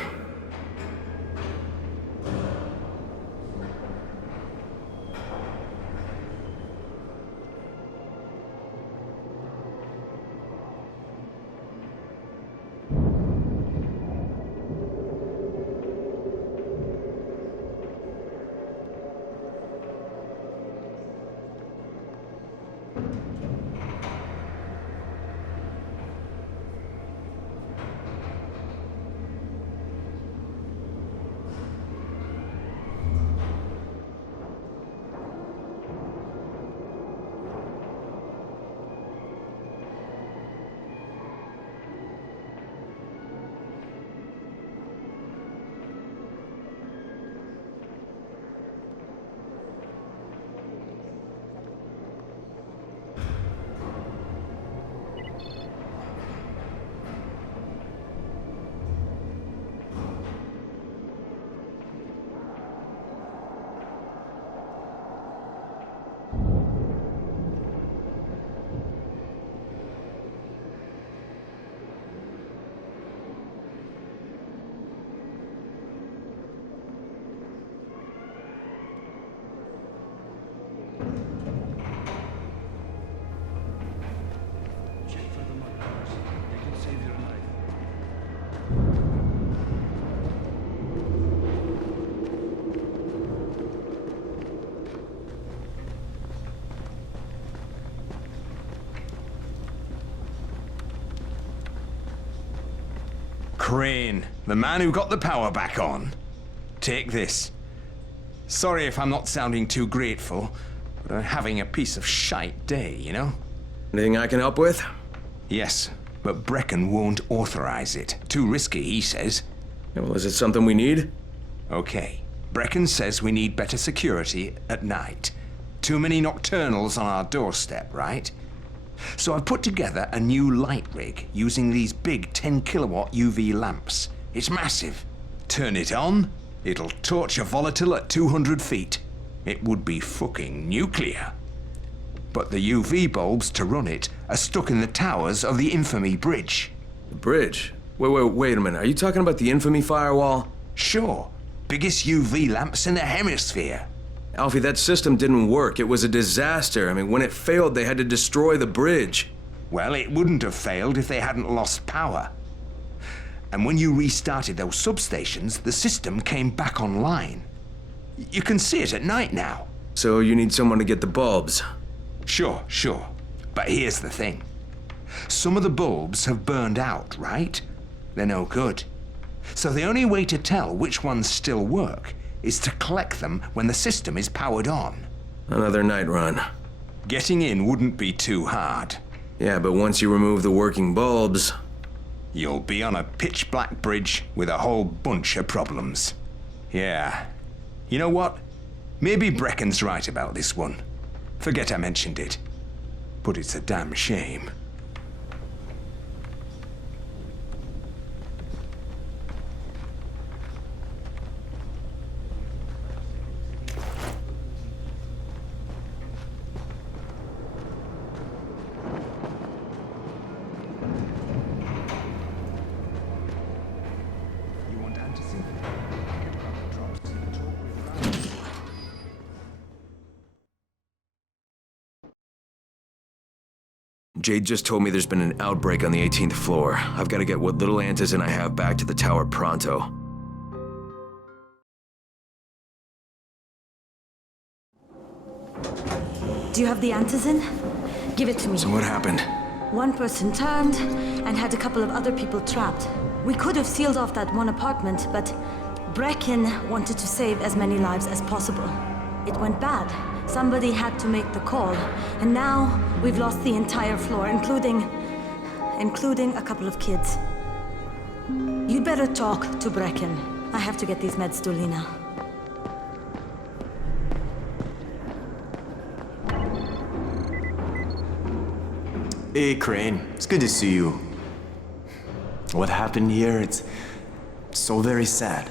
Crane, the man who got the power back on. Take this. Sorry if I'm not sounding too grateful, but I'm having a piece of shite day, you know? Anything I can help with? Yes, but Brecken won't authorize it. Too risky, he says. Yeah, well, is it something we need? Okay. Brecken says we need better security at night. Too many nocturnals on our doorstep, right? So I've put together a new light rig using these big 10-kilowatt UV lamps. It's massive. Turn it on, it'll torch a volatile at 200 feet. It would be fucking nuclear. But the UV bulbs to run it are stuck in the towers of the Infamy Bridge. The bridge? Wait a minute. Are you talking about the Infamy firewall? Sure. Biggest UV lamps in the hemisphere. Alfie, that system didn't work. It was a disaster. I mean, when it failed, they had to destroy the bridge. Well, it wouldn't have failed if they hadn't lost power. And when you restarted those substations, the system came back online. You can see it at night now. So you need someone to get the bulbs? Sure. But here's the thing. Some of the bulbs have burned out, right? They're no good. So the only way to tell which ones still work is to collect them when the system is powered on. Another night run. Getting in wouldn't be too hard. Yeah, but once you remove the working bulbs... You'll be on a pitch-black bridge with a whole bunch of problems. Yeah. You know what? Maybe Brecken's right about this one. Forget I mentioned it. But it's a damn shame. Jade just told me there's been an outbreak on the 18th floor. I've got to get what little antizin I have back to the tower pronto. Do you have the antizin? Give it to me. So what happened? One person turned and had a couple of other people trapped. We could have sealed off that one apartment, but Brecken wanted to save as many lives as possible. It went bad. Somebody had to make the call, and now we've lost the entire floor, including a couple of kids. You'd better talk to Brecken. I have to get these meds to Lena. Hey, Crane. It's good to see you. What happened here, it's so very sad.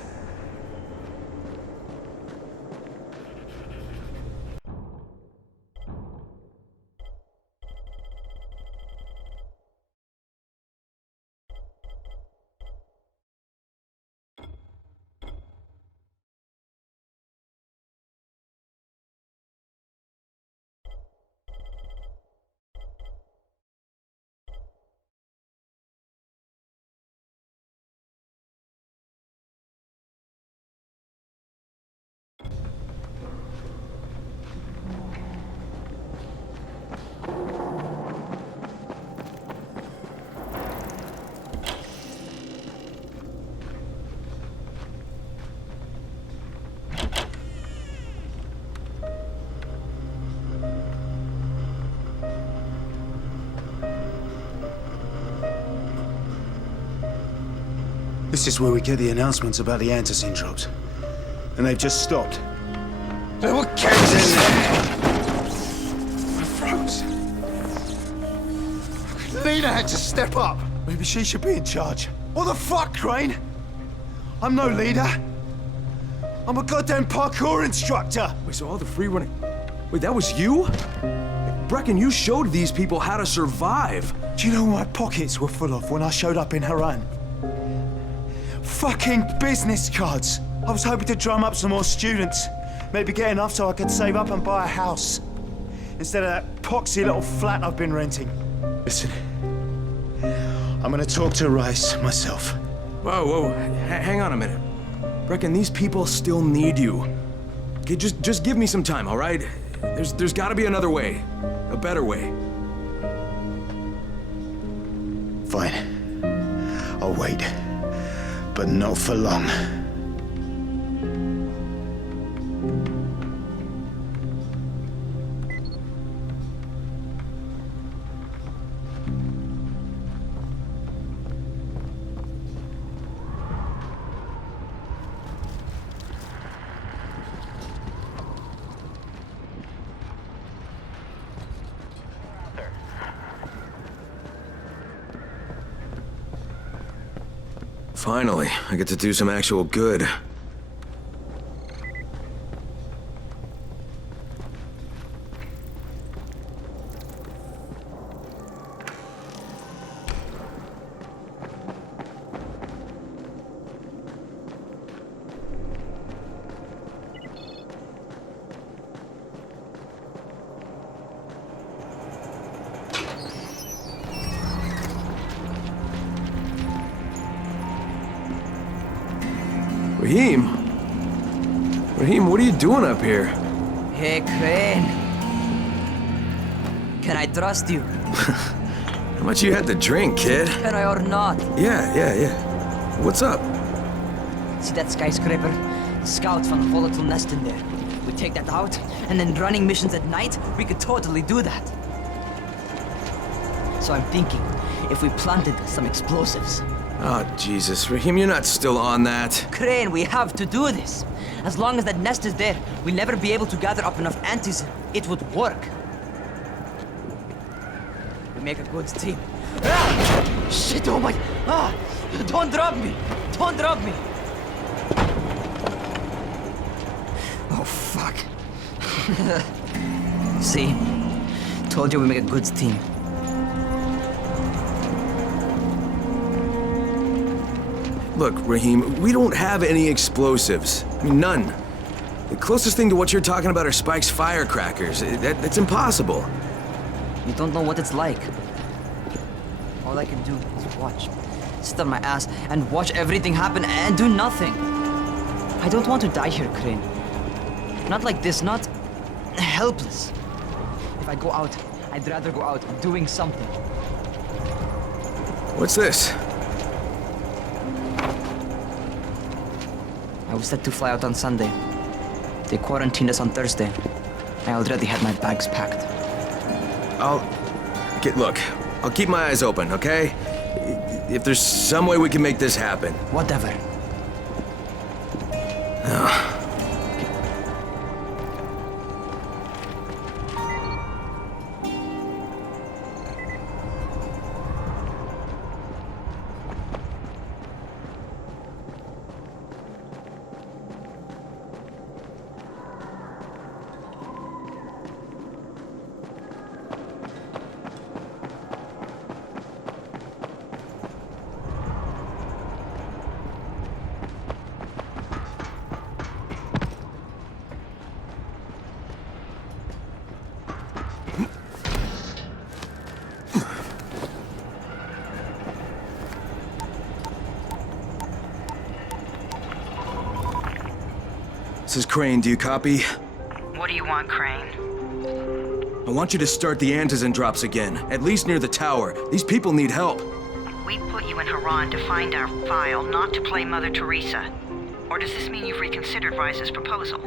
This is where we get the announcements about the antizin drops. And they've just stopped. There were kids in there! I froze. Lena had to step up. Maybe she should be in charge. What the fuck, Crane? I'm no leader. I'm a goddamn parkour instructor. Wait, so all the free running... Wait, that was you? Brecken, you showed these people how to survive. Do you know what my pockets were full of when I showed up in Haran? Fucking business cards. I was hoping to drum up some more students. Maybe get enough so I could save up and buy a house. Instead of that poxy little flat I've been renting. Listen, I'm gonna talk to Rice myself. Whoa, hang on a minute. Brecken, these people still need you. Okay, just give me some time, all right? There's gotta be another way. A better way. Fine. I'll wait. but not for long. Finally, I get to do some actual good. Raheem? Raheem, what are you doing up here? Hey, Crane. Can I trust you? How much you had to drink, kid? Can I or not? Yeah. What's up? See that skyscraper? The scouts found a volatile nest in there. We take that out, and then running missions at night, we could totally do that. So I'm thinking, if we planted some explosives. Oh, Jesus. Raheem, you're not still on that. Crane, we have to do this. As long as that nest is there, we'll never be able to gather up enough antis. It would work. We make a good team. Ah! Shit, oh my... Ah! Don't drop me! Don't drop me! Oh, fuck. See? Told you we make a good team. Look, Raheem, we don't have any explosives. I mean, none. The closest thing to what you're talking about are Spike's firecrackers. That's impossible. You don't know what it's like. All I can do is watch. Sit on my ass and watch everything happen and do nothing. I don't want to die here, Crane. Not like this, not helpless. If I go out, I'd rather go out doing something. What's this? I was set to fly out on Sunday. They quarantined us on Thursday. I already had my bags packed. Look, I'll keep my eyes open, okay? If there's some way we can make this happen. Whatever. This is Crane, do you copy? What do you want, Crane? I want you to start the antizin drops again, at least near the tower. These people need help. We put you in Haran to find our file, not to play Mother Teresa. Or does this mean you've reconsidered Rice's proposal?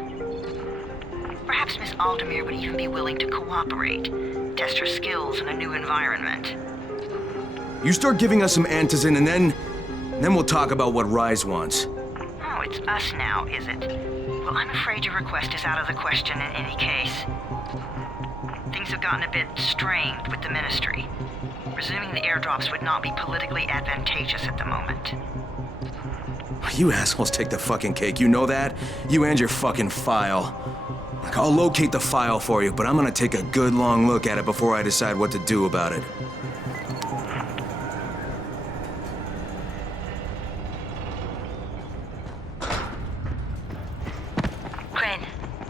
Perhaps Miss Aldemir would even be willing to cooperate, test her skills in a new environment. You start giving us some antizin and then we'll talk about what Rise wants. Oh, it's us now, is it? Well, I'm afraid your request is out of the question in any case. Things have gotten a bit strained with the Ministry. Resuming the airdrops would not be politically advantageous at the moment. You assholes take the fucking cake, you know that? You and your fucking file. Like, I'll locate the file for you, but I'm gonna take a good long look at it before I decide what to do about it. Crane,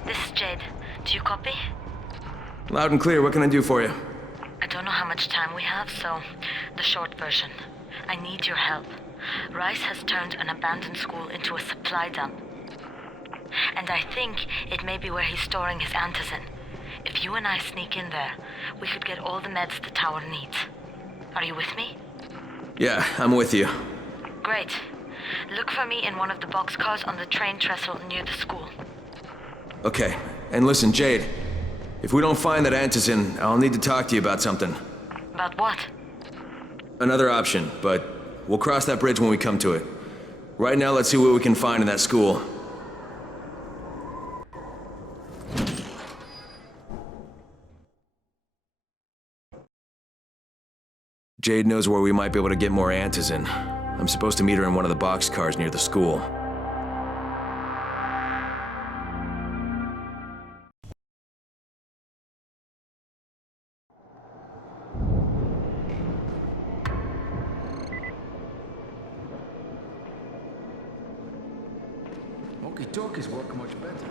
this is Jade. Do you copy? Loud and clear, what can I do for you? I don't know how much time we have, so the short version. I need your help. Rice has turned an abandoned school into a supply dump. And I think it may be where he's storing his antizin. If you and I sneak in there, we could get all the meds the tower needs. Are you with me? Yeah, I'm with you. Great. Look for me in one of the boxcars on the train trestle near the school. Okay, and listen, Jade. If we don't find that antizin, I'll need to talk to you about something. About what? Another option, but we'll cross that bridge when we come to it. Right now, let's see what we can find in that school. Jade knows where we might be able to get more antizin. I'm supposed to meet her in one of the boxcars near the school. Walkie-talkies work much better.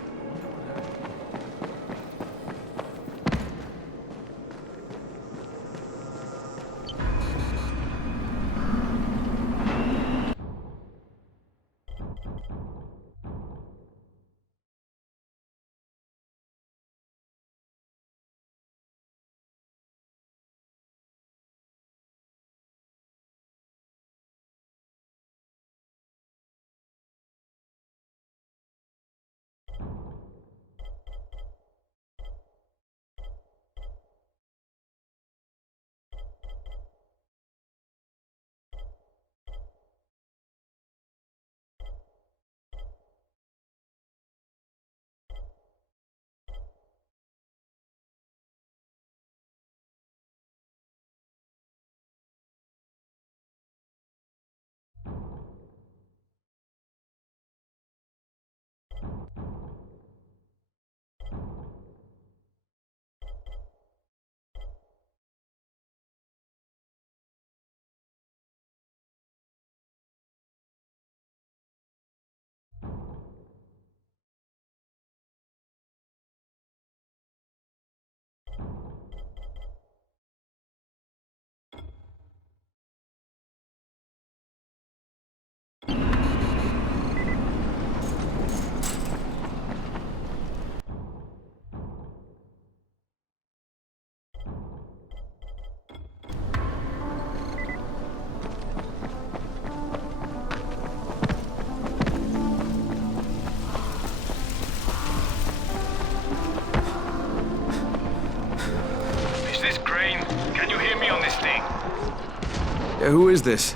Who is this?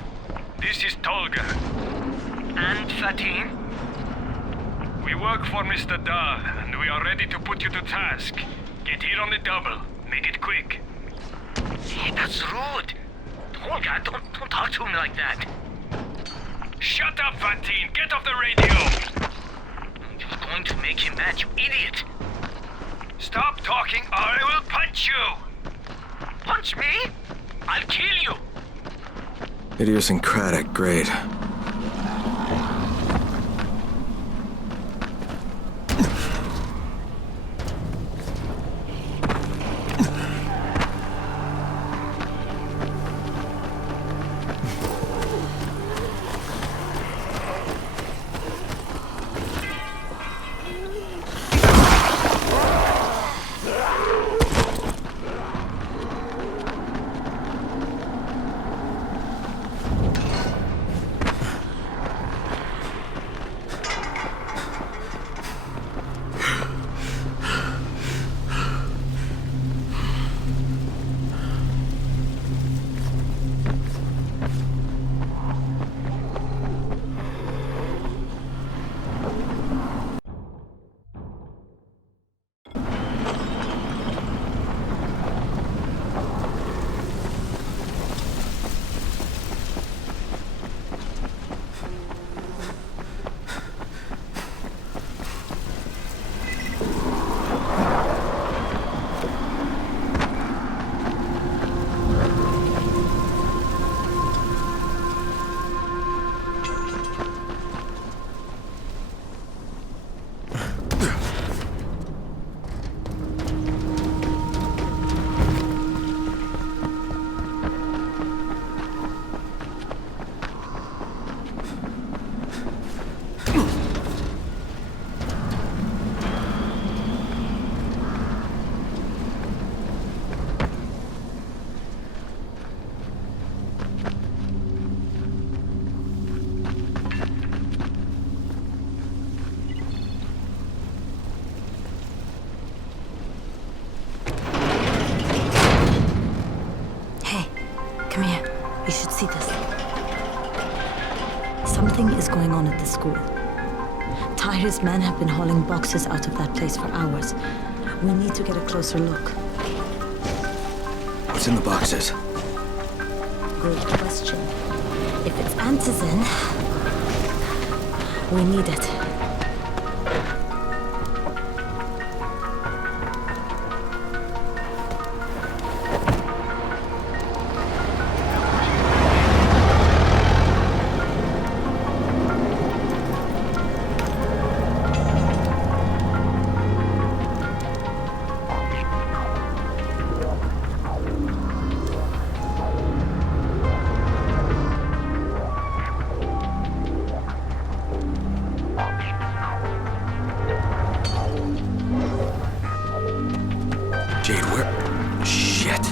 This is Tolga. And Fatin? We work for Mr. Dahl, and we are ready to put you to task. Get here on the double. Make it quick. Hey, that's rude. Tolga, don't talk to him like that. Shut up, Fatin! Get off the radio! You're going to make him mad, you idiot. Stop talking or I will punch you! Punch me? I'll kill you. Idiosyncratic, great. You should see this. Something is going on at the school. Tahir's men have been hauling boxes out of that place for hours. We need to get a closer look. What's in the boxes? Good question. If it's antizin, we need it. Jade, where? Shit.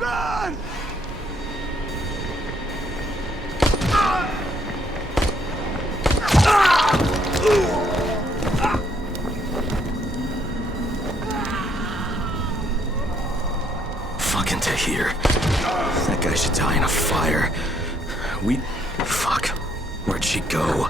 Run! Fucking Tahir. That guy should die in a fire. Fuck. Where'd she go?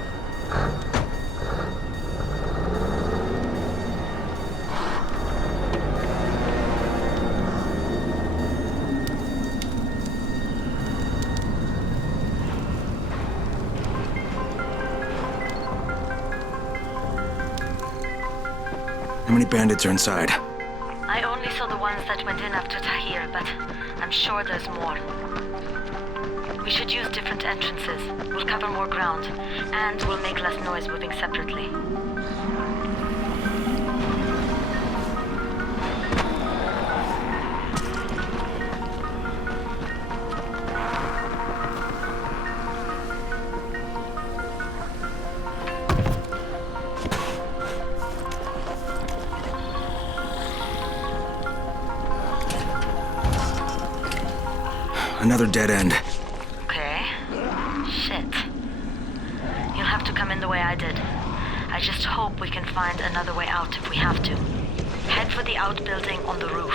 How many bandits are inside? I only saw the ones that went in after Tahir, but I'm sure there's more. We should use different entrances. We'll cover more ground, and we'll make less noise moving separately. Another dead end. Okay. Shit. You'll have to come in the way I did. I just hope we can find another way out if we have to. Head for the outbuilding on the roof.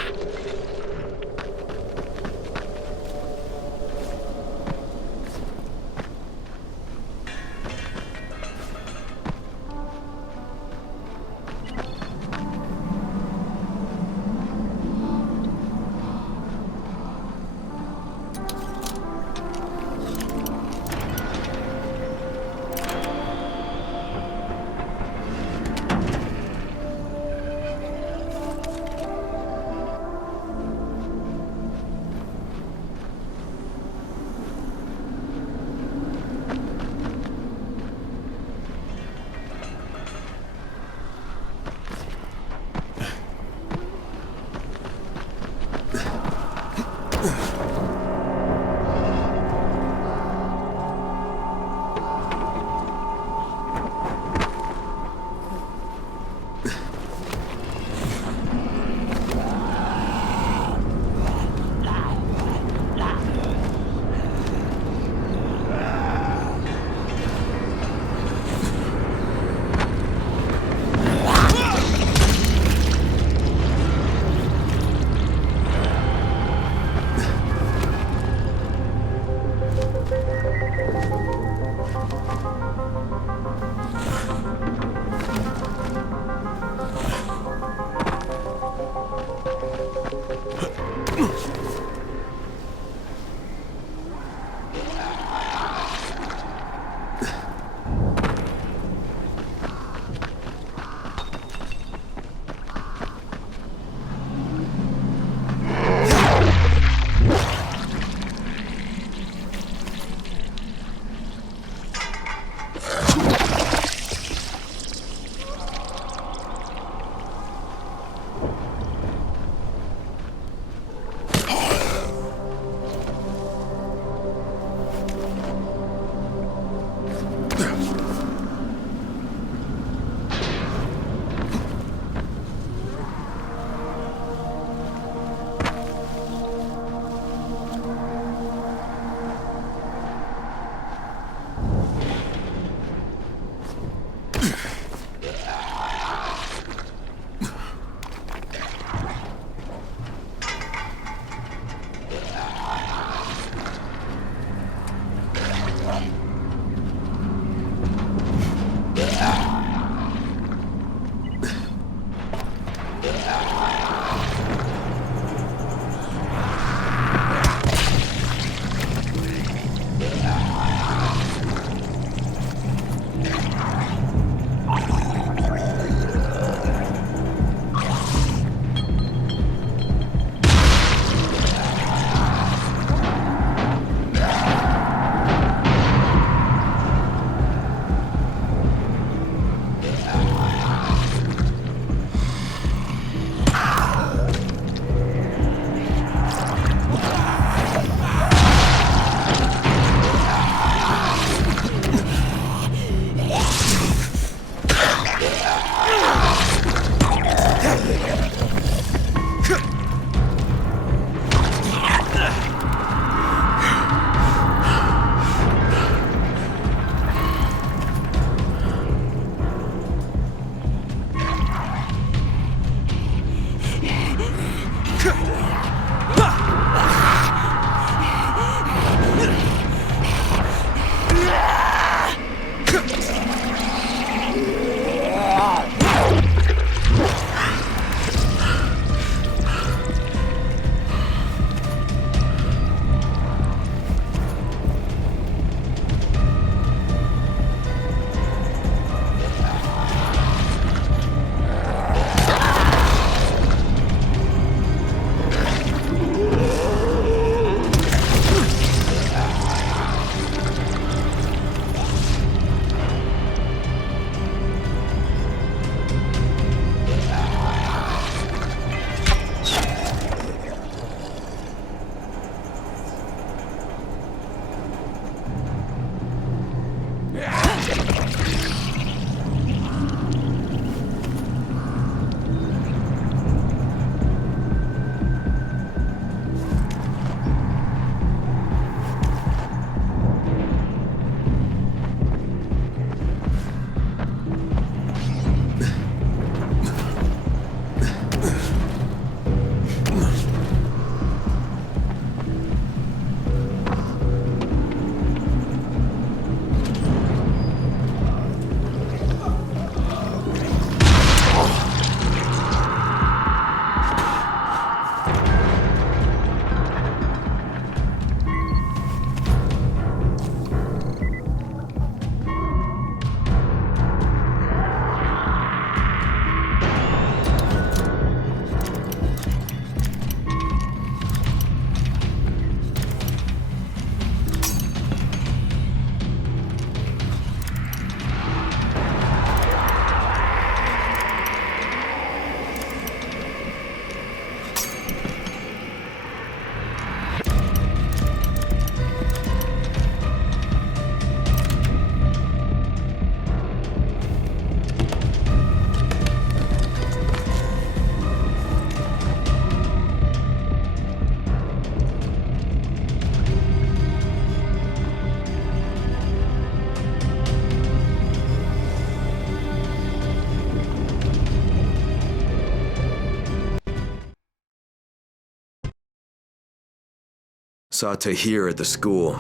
Saw Tahir at the school.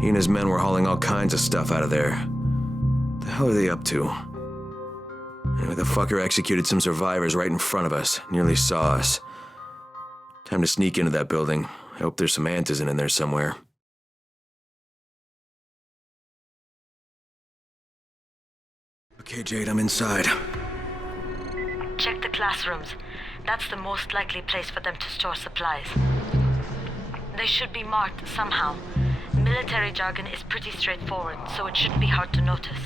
He and his men were hauling all kinds of stuff out of there. What the hell are they up to? Anyway, the fucker executed some survivors right in front of us. Nearly saw us. Time to sneak into that building. I hope there's some Antizin in there somewhere. Okay, Jade, I'm inside. Check the classrooms. That's the most likely place for them to store supplies. They should be marked somehow. Military jargon is pretty straightforward, so it shouldn't be hard to notice.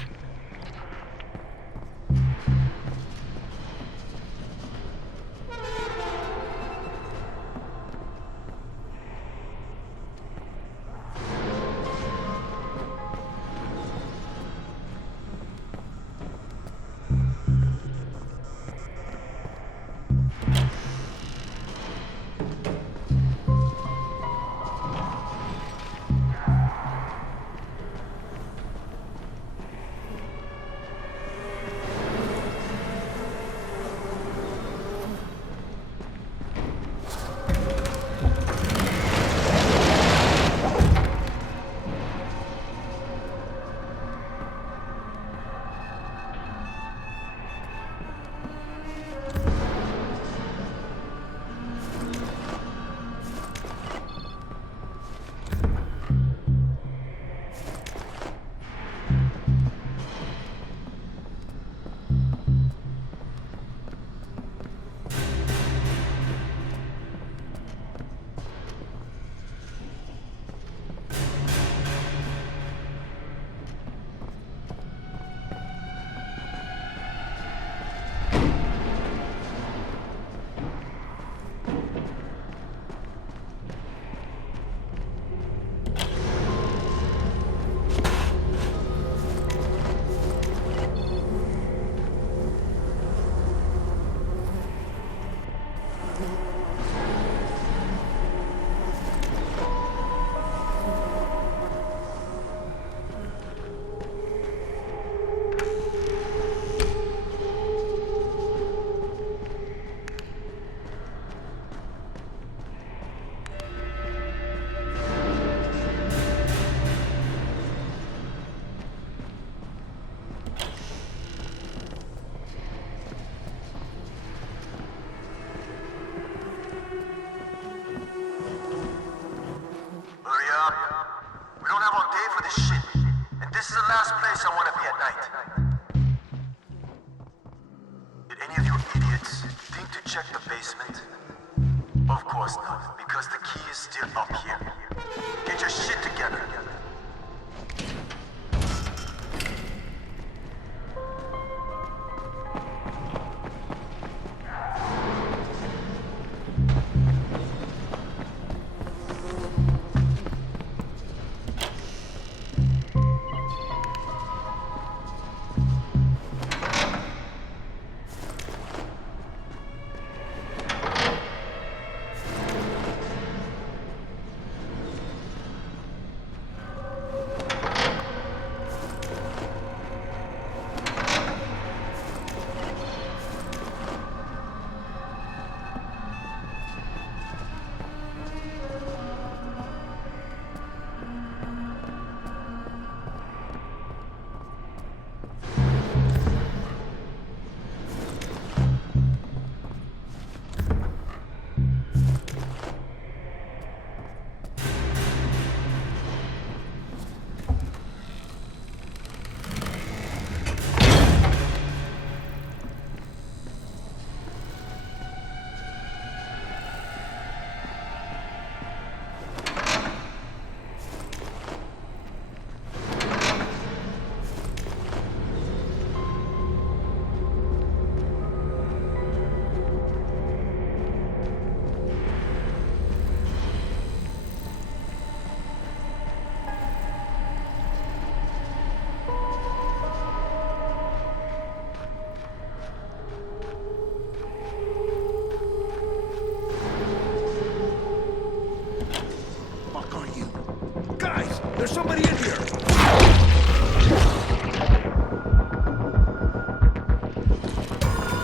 There's somebody in here!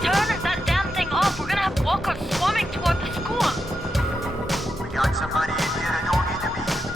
Turn that damn thing off! We're gonna have walkers swarming toward the school! We got somebody in here that don't need to be.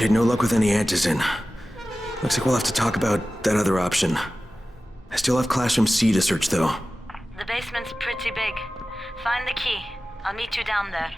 Jade, no luck with any Antizin. Looks like we'll have to talk about that other option. I still have Classroom C to search, though. The basement's pretty big. Find the key. I'll meet you down there.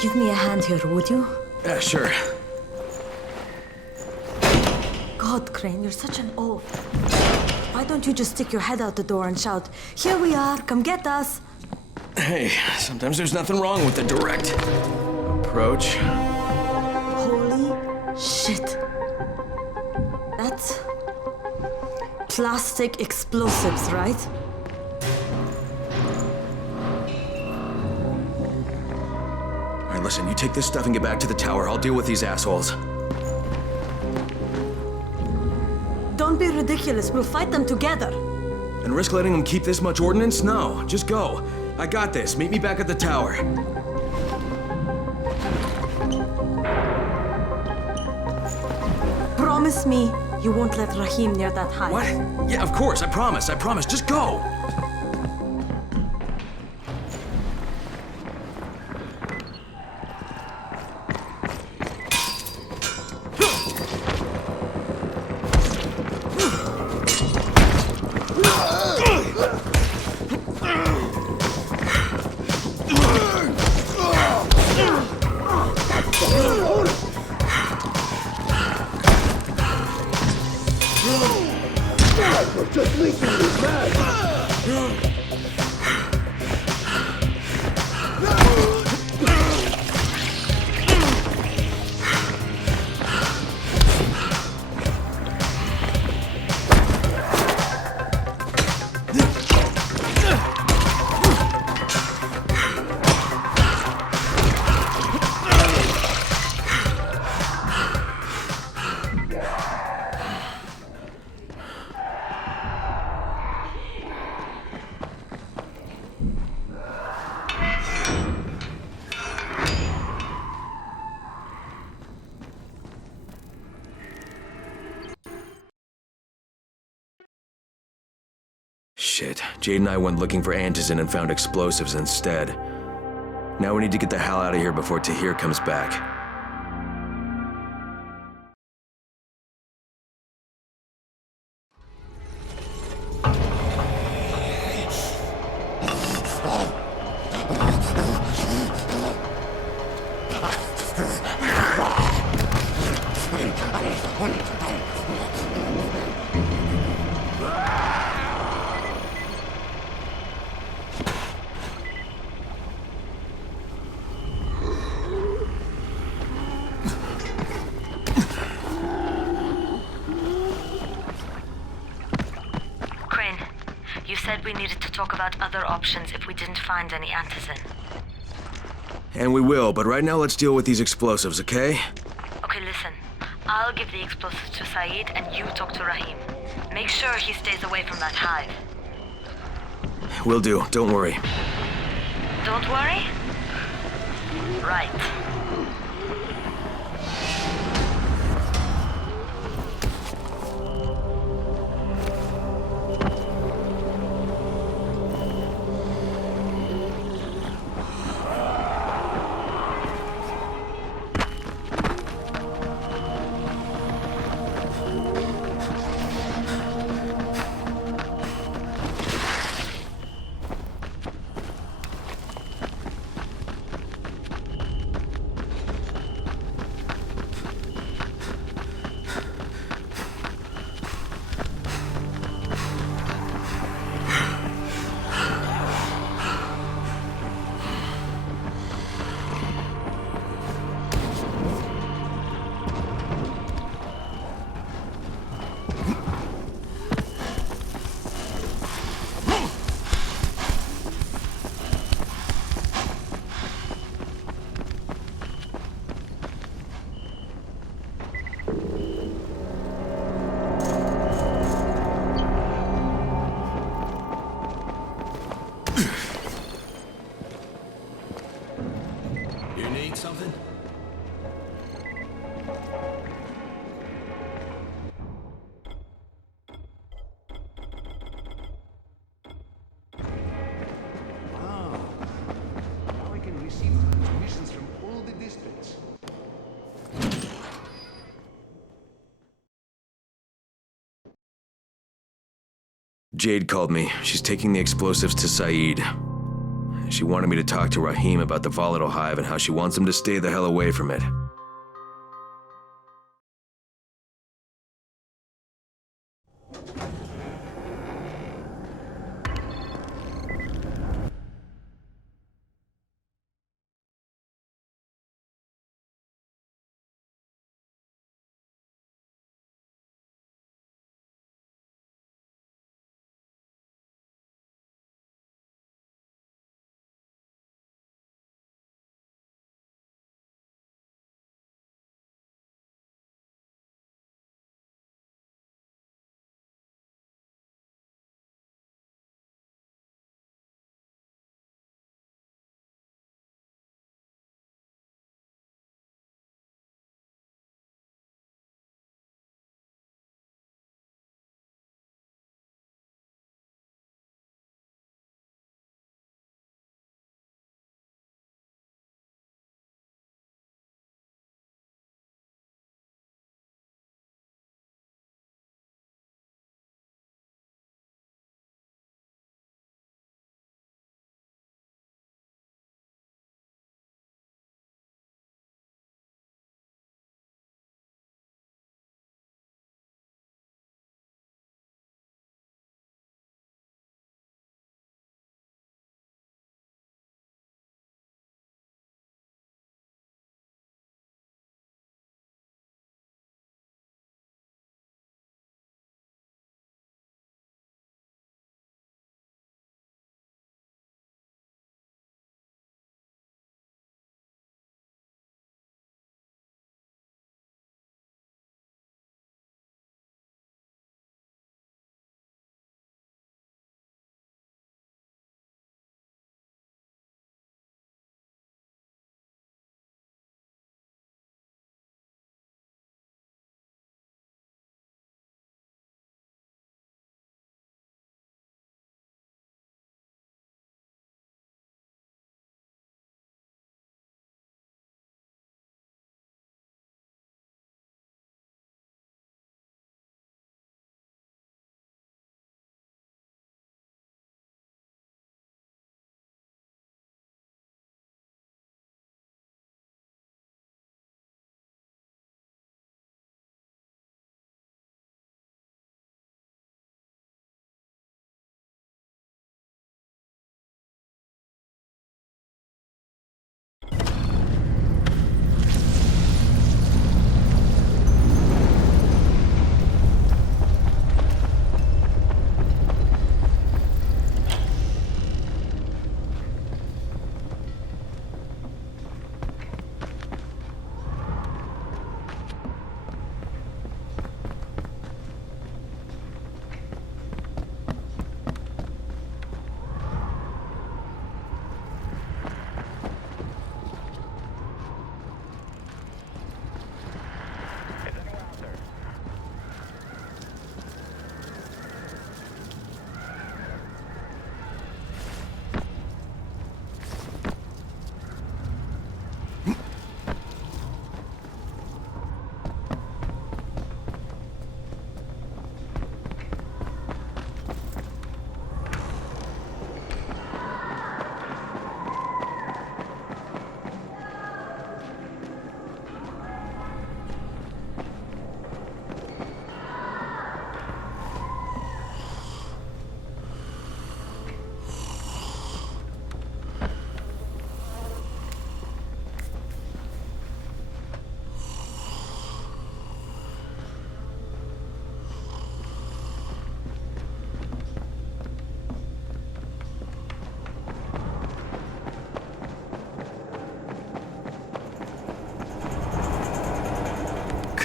Give me a hand here, would you? Yeah, sure. God, Crane, you're such an oaf. Why don't you just stick your head out the door and shout, "Here we are, come get us"? Hey, sometimes there's nothing wrong with the direct approach. Holy shit. That's plastic explosives, right? All right, listen, you take this stuff and get back to the tower. I'll deal with these assholes. Don't be ridiculous. We'll fight them together. And risk letting them keep this much ordnance? No, just go. I got this. Meet me back at the tower. Promise me you won't let Rahim near that hive. What? Yeah, of course. I promise. I promise. Just go. Just making me mad! Shit. Jade and I went looking for Antizin and found explosives instead. Now we need to get the hell out of here before Tahir comes back. You said we needed to talk about other options if we didn't find any Antizin. And we will, but right now let's deal with these explosives, okay? Okay, listen. I'll give the explosives to Saeed and you talk to Rahim. Make sure he stays away from that hive. Will do, don't worry. Don't worry? Right. Something? Ah, now I can receive transmissions from all the districts. Jade called me. She's taking the explosives to Saeed. She wanted me to talk to Rahim about the volatile hive and how she wants him to stay the hell away from it.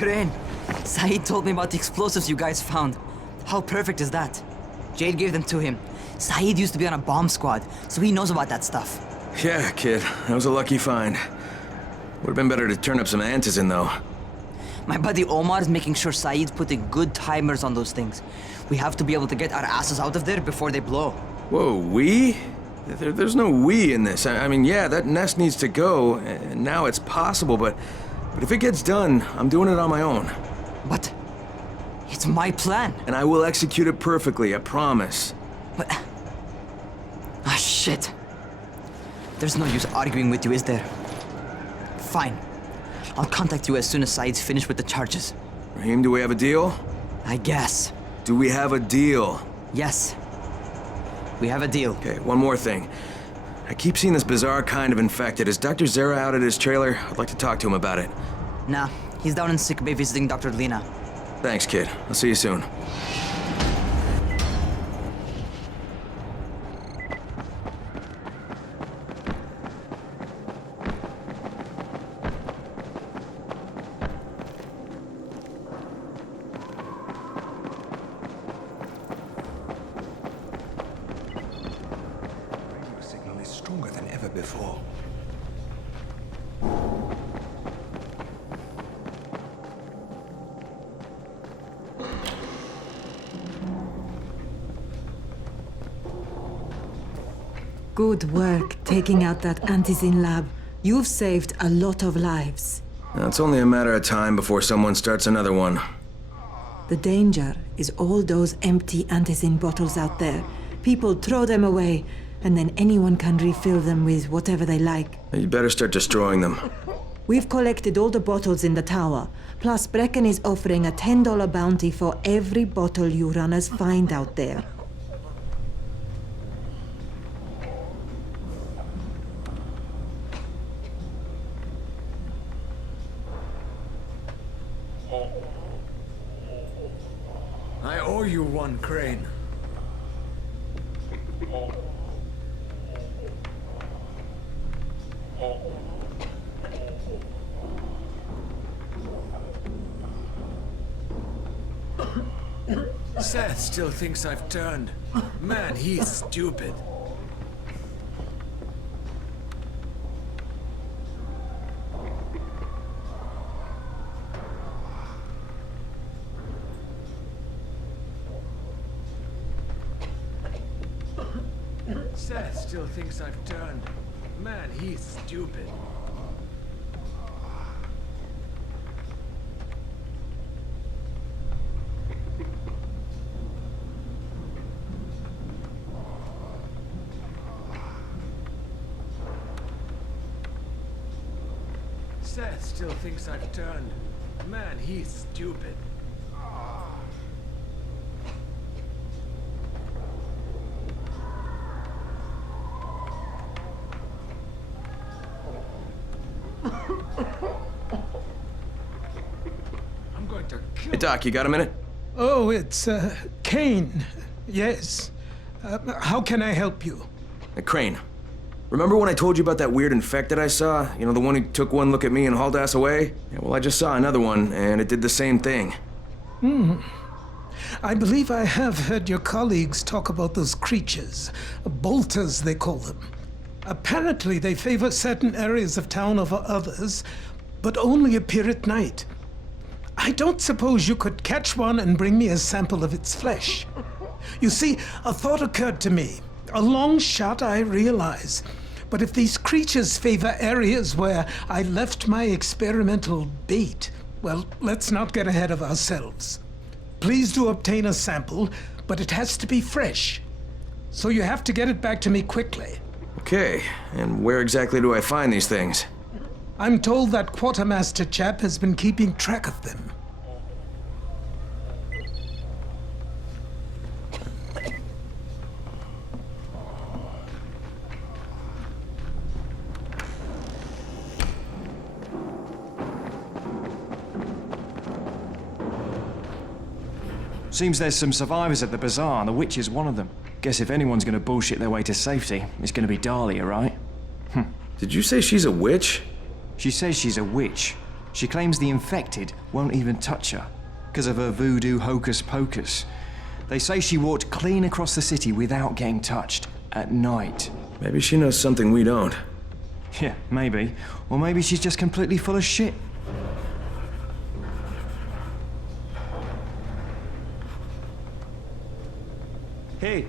Crane, Saeed told me about the explosives you guys found. How perfect is that? Jade gave them to him. Saeed used to be on a bomb squad, so he knows about that stuff. Yeah, kid. That was a lucky find. Would've been better to turn up some antizin, though. My buddy Omar is making sure Saeed's putting good timers on those things. We have to be able to get our asses out of there before they blow. Whoa, we? There's no we in this. I mean, yeah, that nest needs to go, and now it's possible, but if it gets done, I'm doing it on my own. But it's my plan. And I will execute it perfectly, I promise. But... ah, shit. There's no use arguing with you, is there? Fine. I'll contact you as soon as Saeed's finished with the charges. Raheem, do we have a deal? I guess. Do we have a deal? Yes. We have a deal. Okay, one more thing. I keep seeing this bizarre kind of infected. Is Dr. Zera out at his trailer? I'd like to talk to him about it. Nah, he's down in sickbay visiting Dr. Lena. Thanks, kid. I'll see you soon. Signal is stronger than ever before. Good work taking out that Antizin lab. You've saved a lot of lives. Now, it's only a matter of time before someone starts another one. The danger is all those empty Antizin bottles out there. People throw them away, and then anyone can refill them with whatever they like. You better start destroying them. We've collected all the bottles in the tower. Plus, Brecken is offering a $10 bounty for every bottle you runners find out there. I owe you one, Crane. Seth still thinks I've turned. Man, he's stupid. Seth still thinks I've turned. Man, he's stupid. Seth still thinks I've turned. Man, he's stupid. I'm going to kill. Hey, Doc, you got a minute? Oh, it's, Kane. Yes. How can I help you? Crane. Remember when I told you about that weird infected I saw? You know, the one who took one look at me and hauled ass away? Yeah, well, I just saw another one, and it did the same thing. I believe I have heard your colleagues talk about those creatures. Bolters, they call them. Apparently, they favor certain areas of town over others, but only appear at night. I don't suppose you could catch one and bring me a sample of its flesh. You see, a thought occurred to me. A long shot, I realize. But if these creatures favor areas where I left my experimental bait, well, let's not get ahead of ourselves. Please do obtain a sample, but it has to be fresh. So you have to get it back to me quickly. Okay, and where exactly do I find these things? I'm told that quartermaster chap has been keeping track of them. Seems there's some survivors at the bazaar, and the witch is one of them. Guess if anyone's gonna bullshit their way to safety, it's gonna be Dahlia, right? Did you say she's a witch? She says she's a witch. She claims the infected won't even touch her, because of her voodoo hocus pocus. They say she walked clean across the city without getting touched, at night. Maybe she knows something we don't. Yeah, maybe. Or maybe she's just completely full of shit. Hey,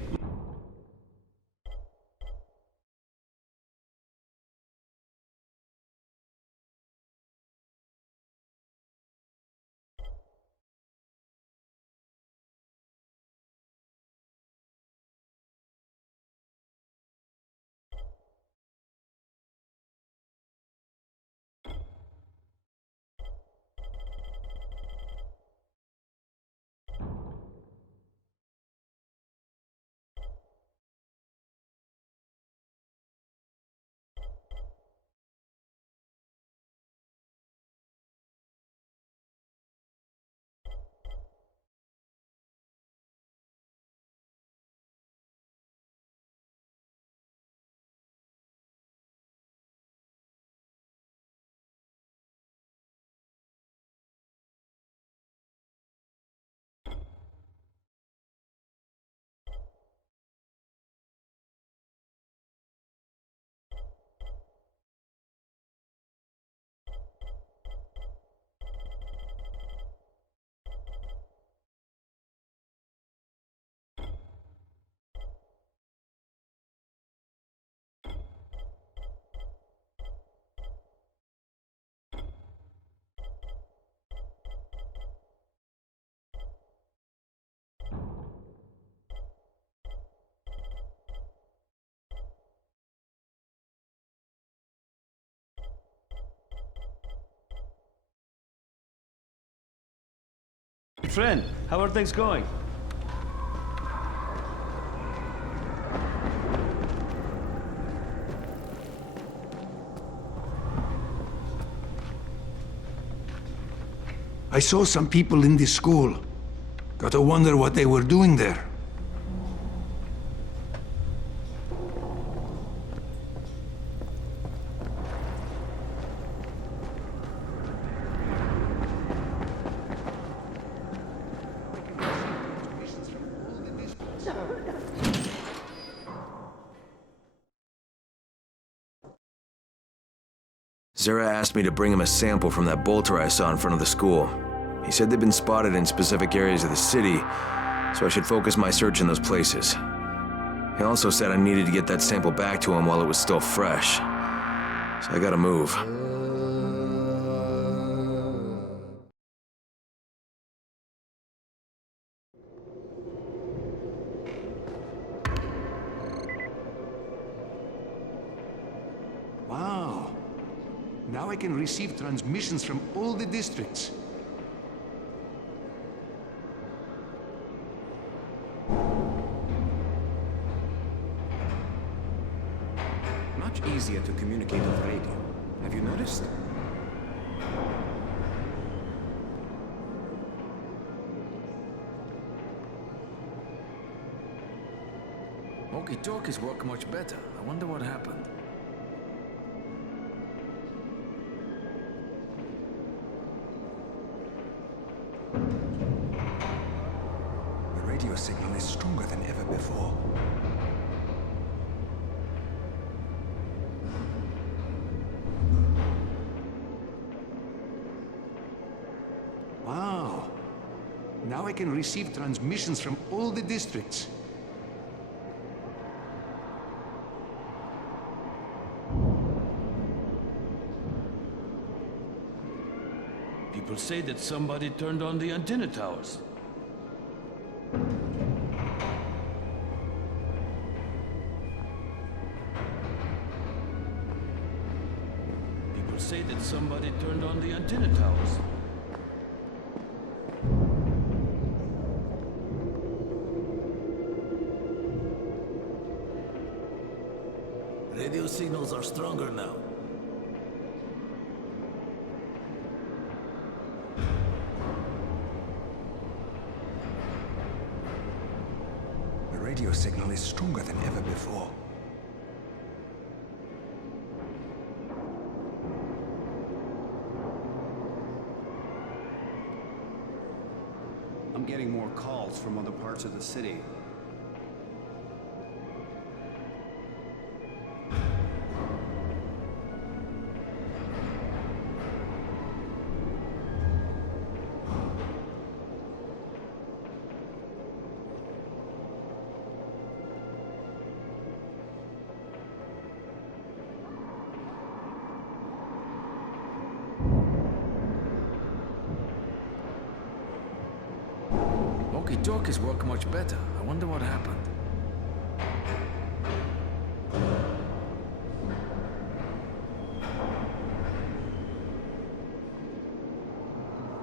Friend, how are things going? I saw some people in this school. Gotta wonder what they were doing there. Zera asked me to bring him a sample from that bolter I saw in front of the school. He said they'd been spotted in specific areas of the city, so I should focus my search in those places. He also said I needed to get that sample back to him while it was still fresh. So I gotta move. Wow. Now I can receive transmissions from all the districts. Much easier to communicate over radio. Have you noticed? Walkie-talkies work much better. I wonder what happened. The radio signal is stronger than ever before. Wow. Now I can receive transmissions from all the districts. People say that somebody turned on the antenna towers. People say that somebody turned on the antenna towers. Radio signals are stronger now. The radio signal is stronger than ever before. I'm getting more calls from other parts of the city. Walkie-talkies work much better. I wonder what happened.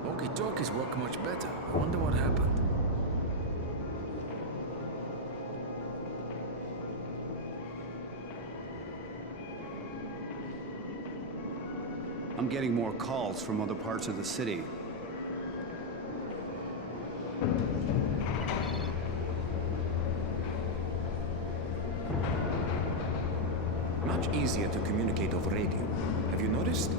Walkie-talkies work much better. I wonder what happened. I'm getting more calls from other parts of the city. Much easier to communicate over radio. Have you noticed?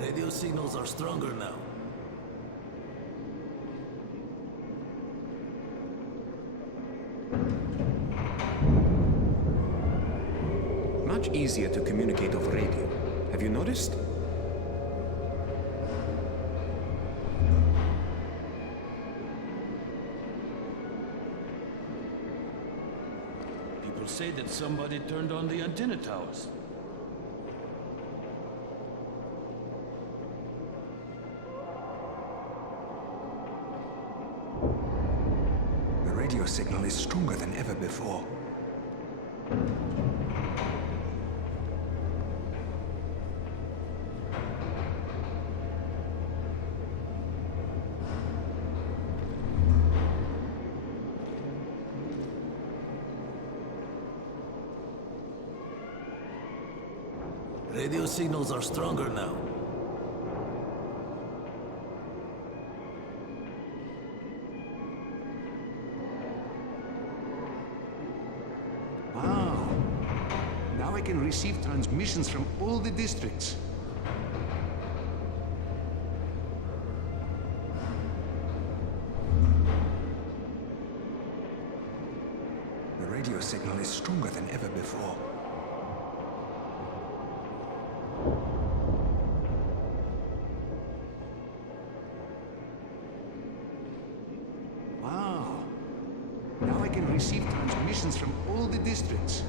Radio signals are stronger now. Much easier to communicate over radio. Have you noticed? People say that somebody turned on the antenna towers. The radio signal is stronger than ever before. Radio signals are stronger now. Wow. Now I can receive transmissions from all the districts. The radio signal is stronger than ever before. Wow. Now I can receive transmissions from all the districts.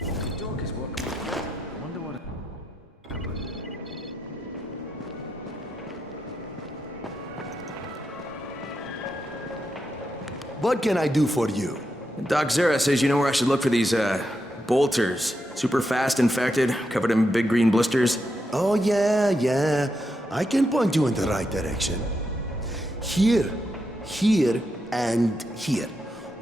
The dog is walking. I wonder what happened. What can I do for you? Doc Zera says you know where I should look for these, bolters. Super fast infected, covered in big green blisters. Oh, yeah. I can point you in the right direction. Here, here, and here.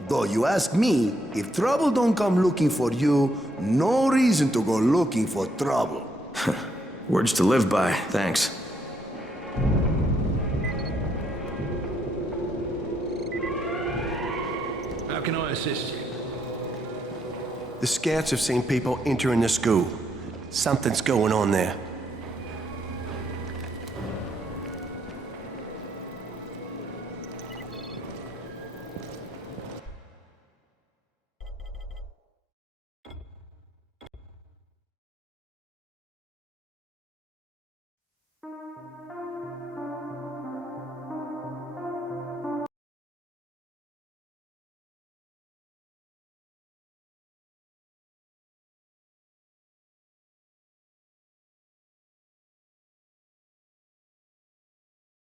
Though you ask me, if trouble don't come looking for you, no reason to go looking for trouble. Words to live by, thanks. How can I assist you? The scouts have seen people entering the school. Something's going on there.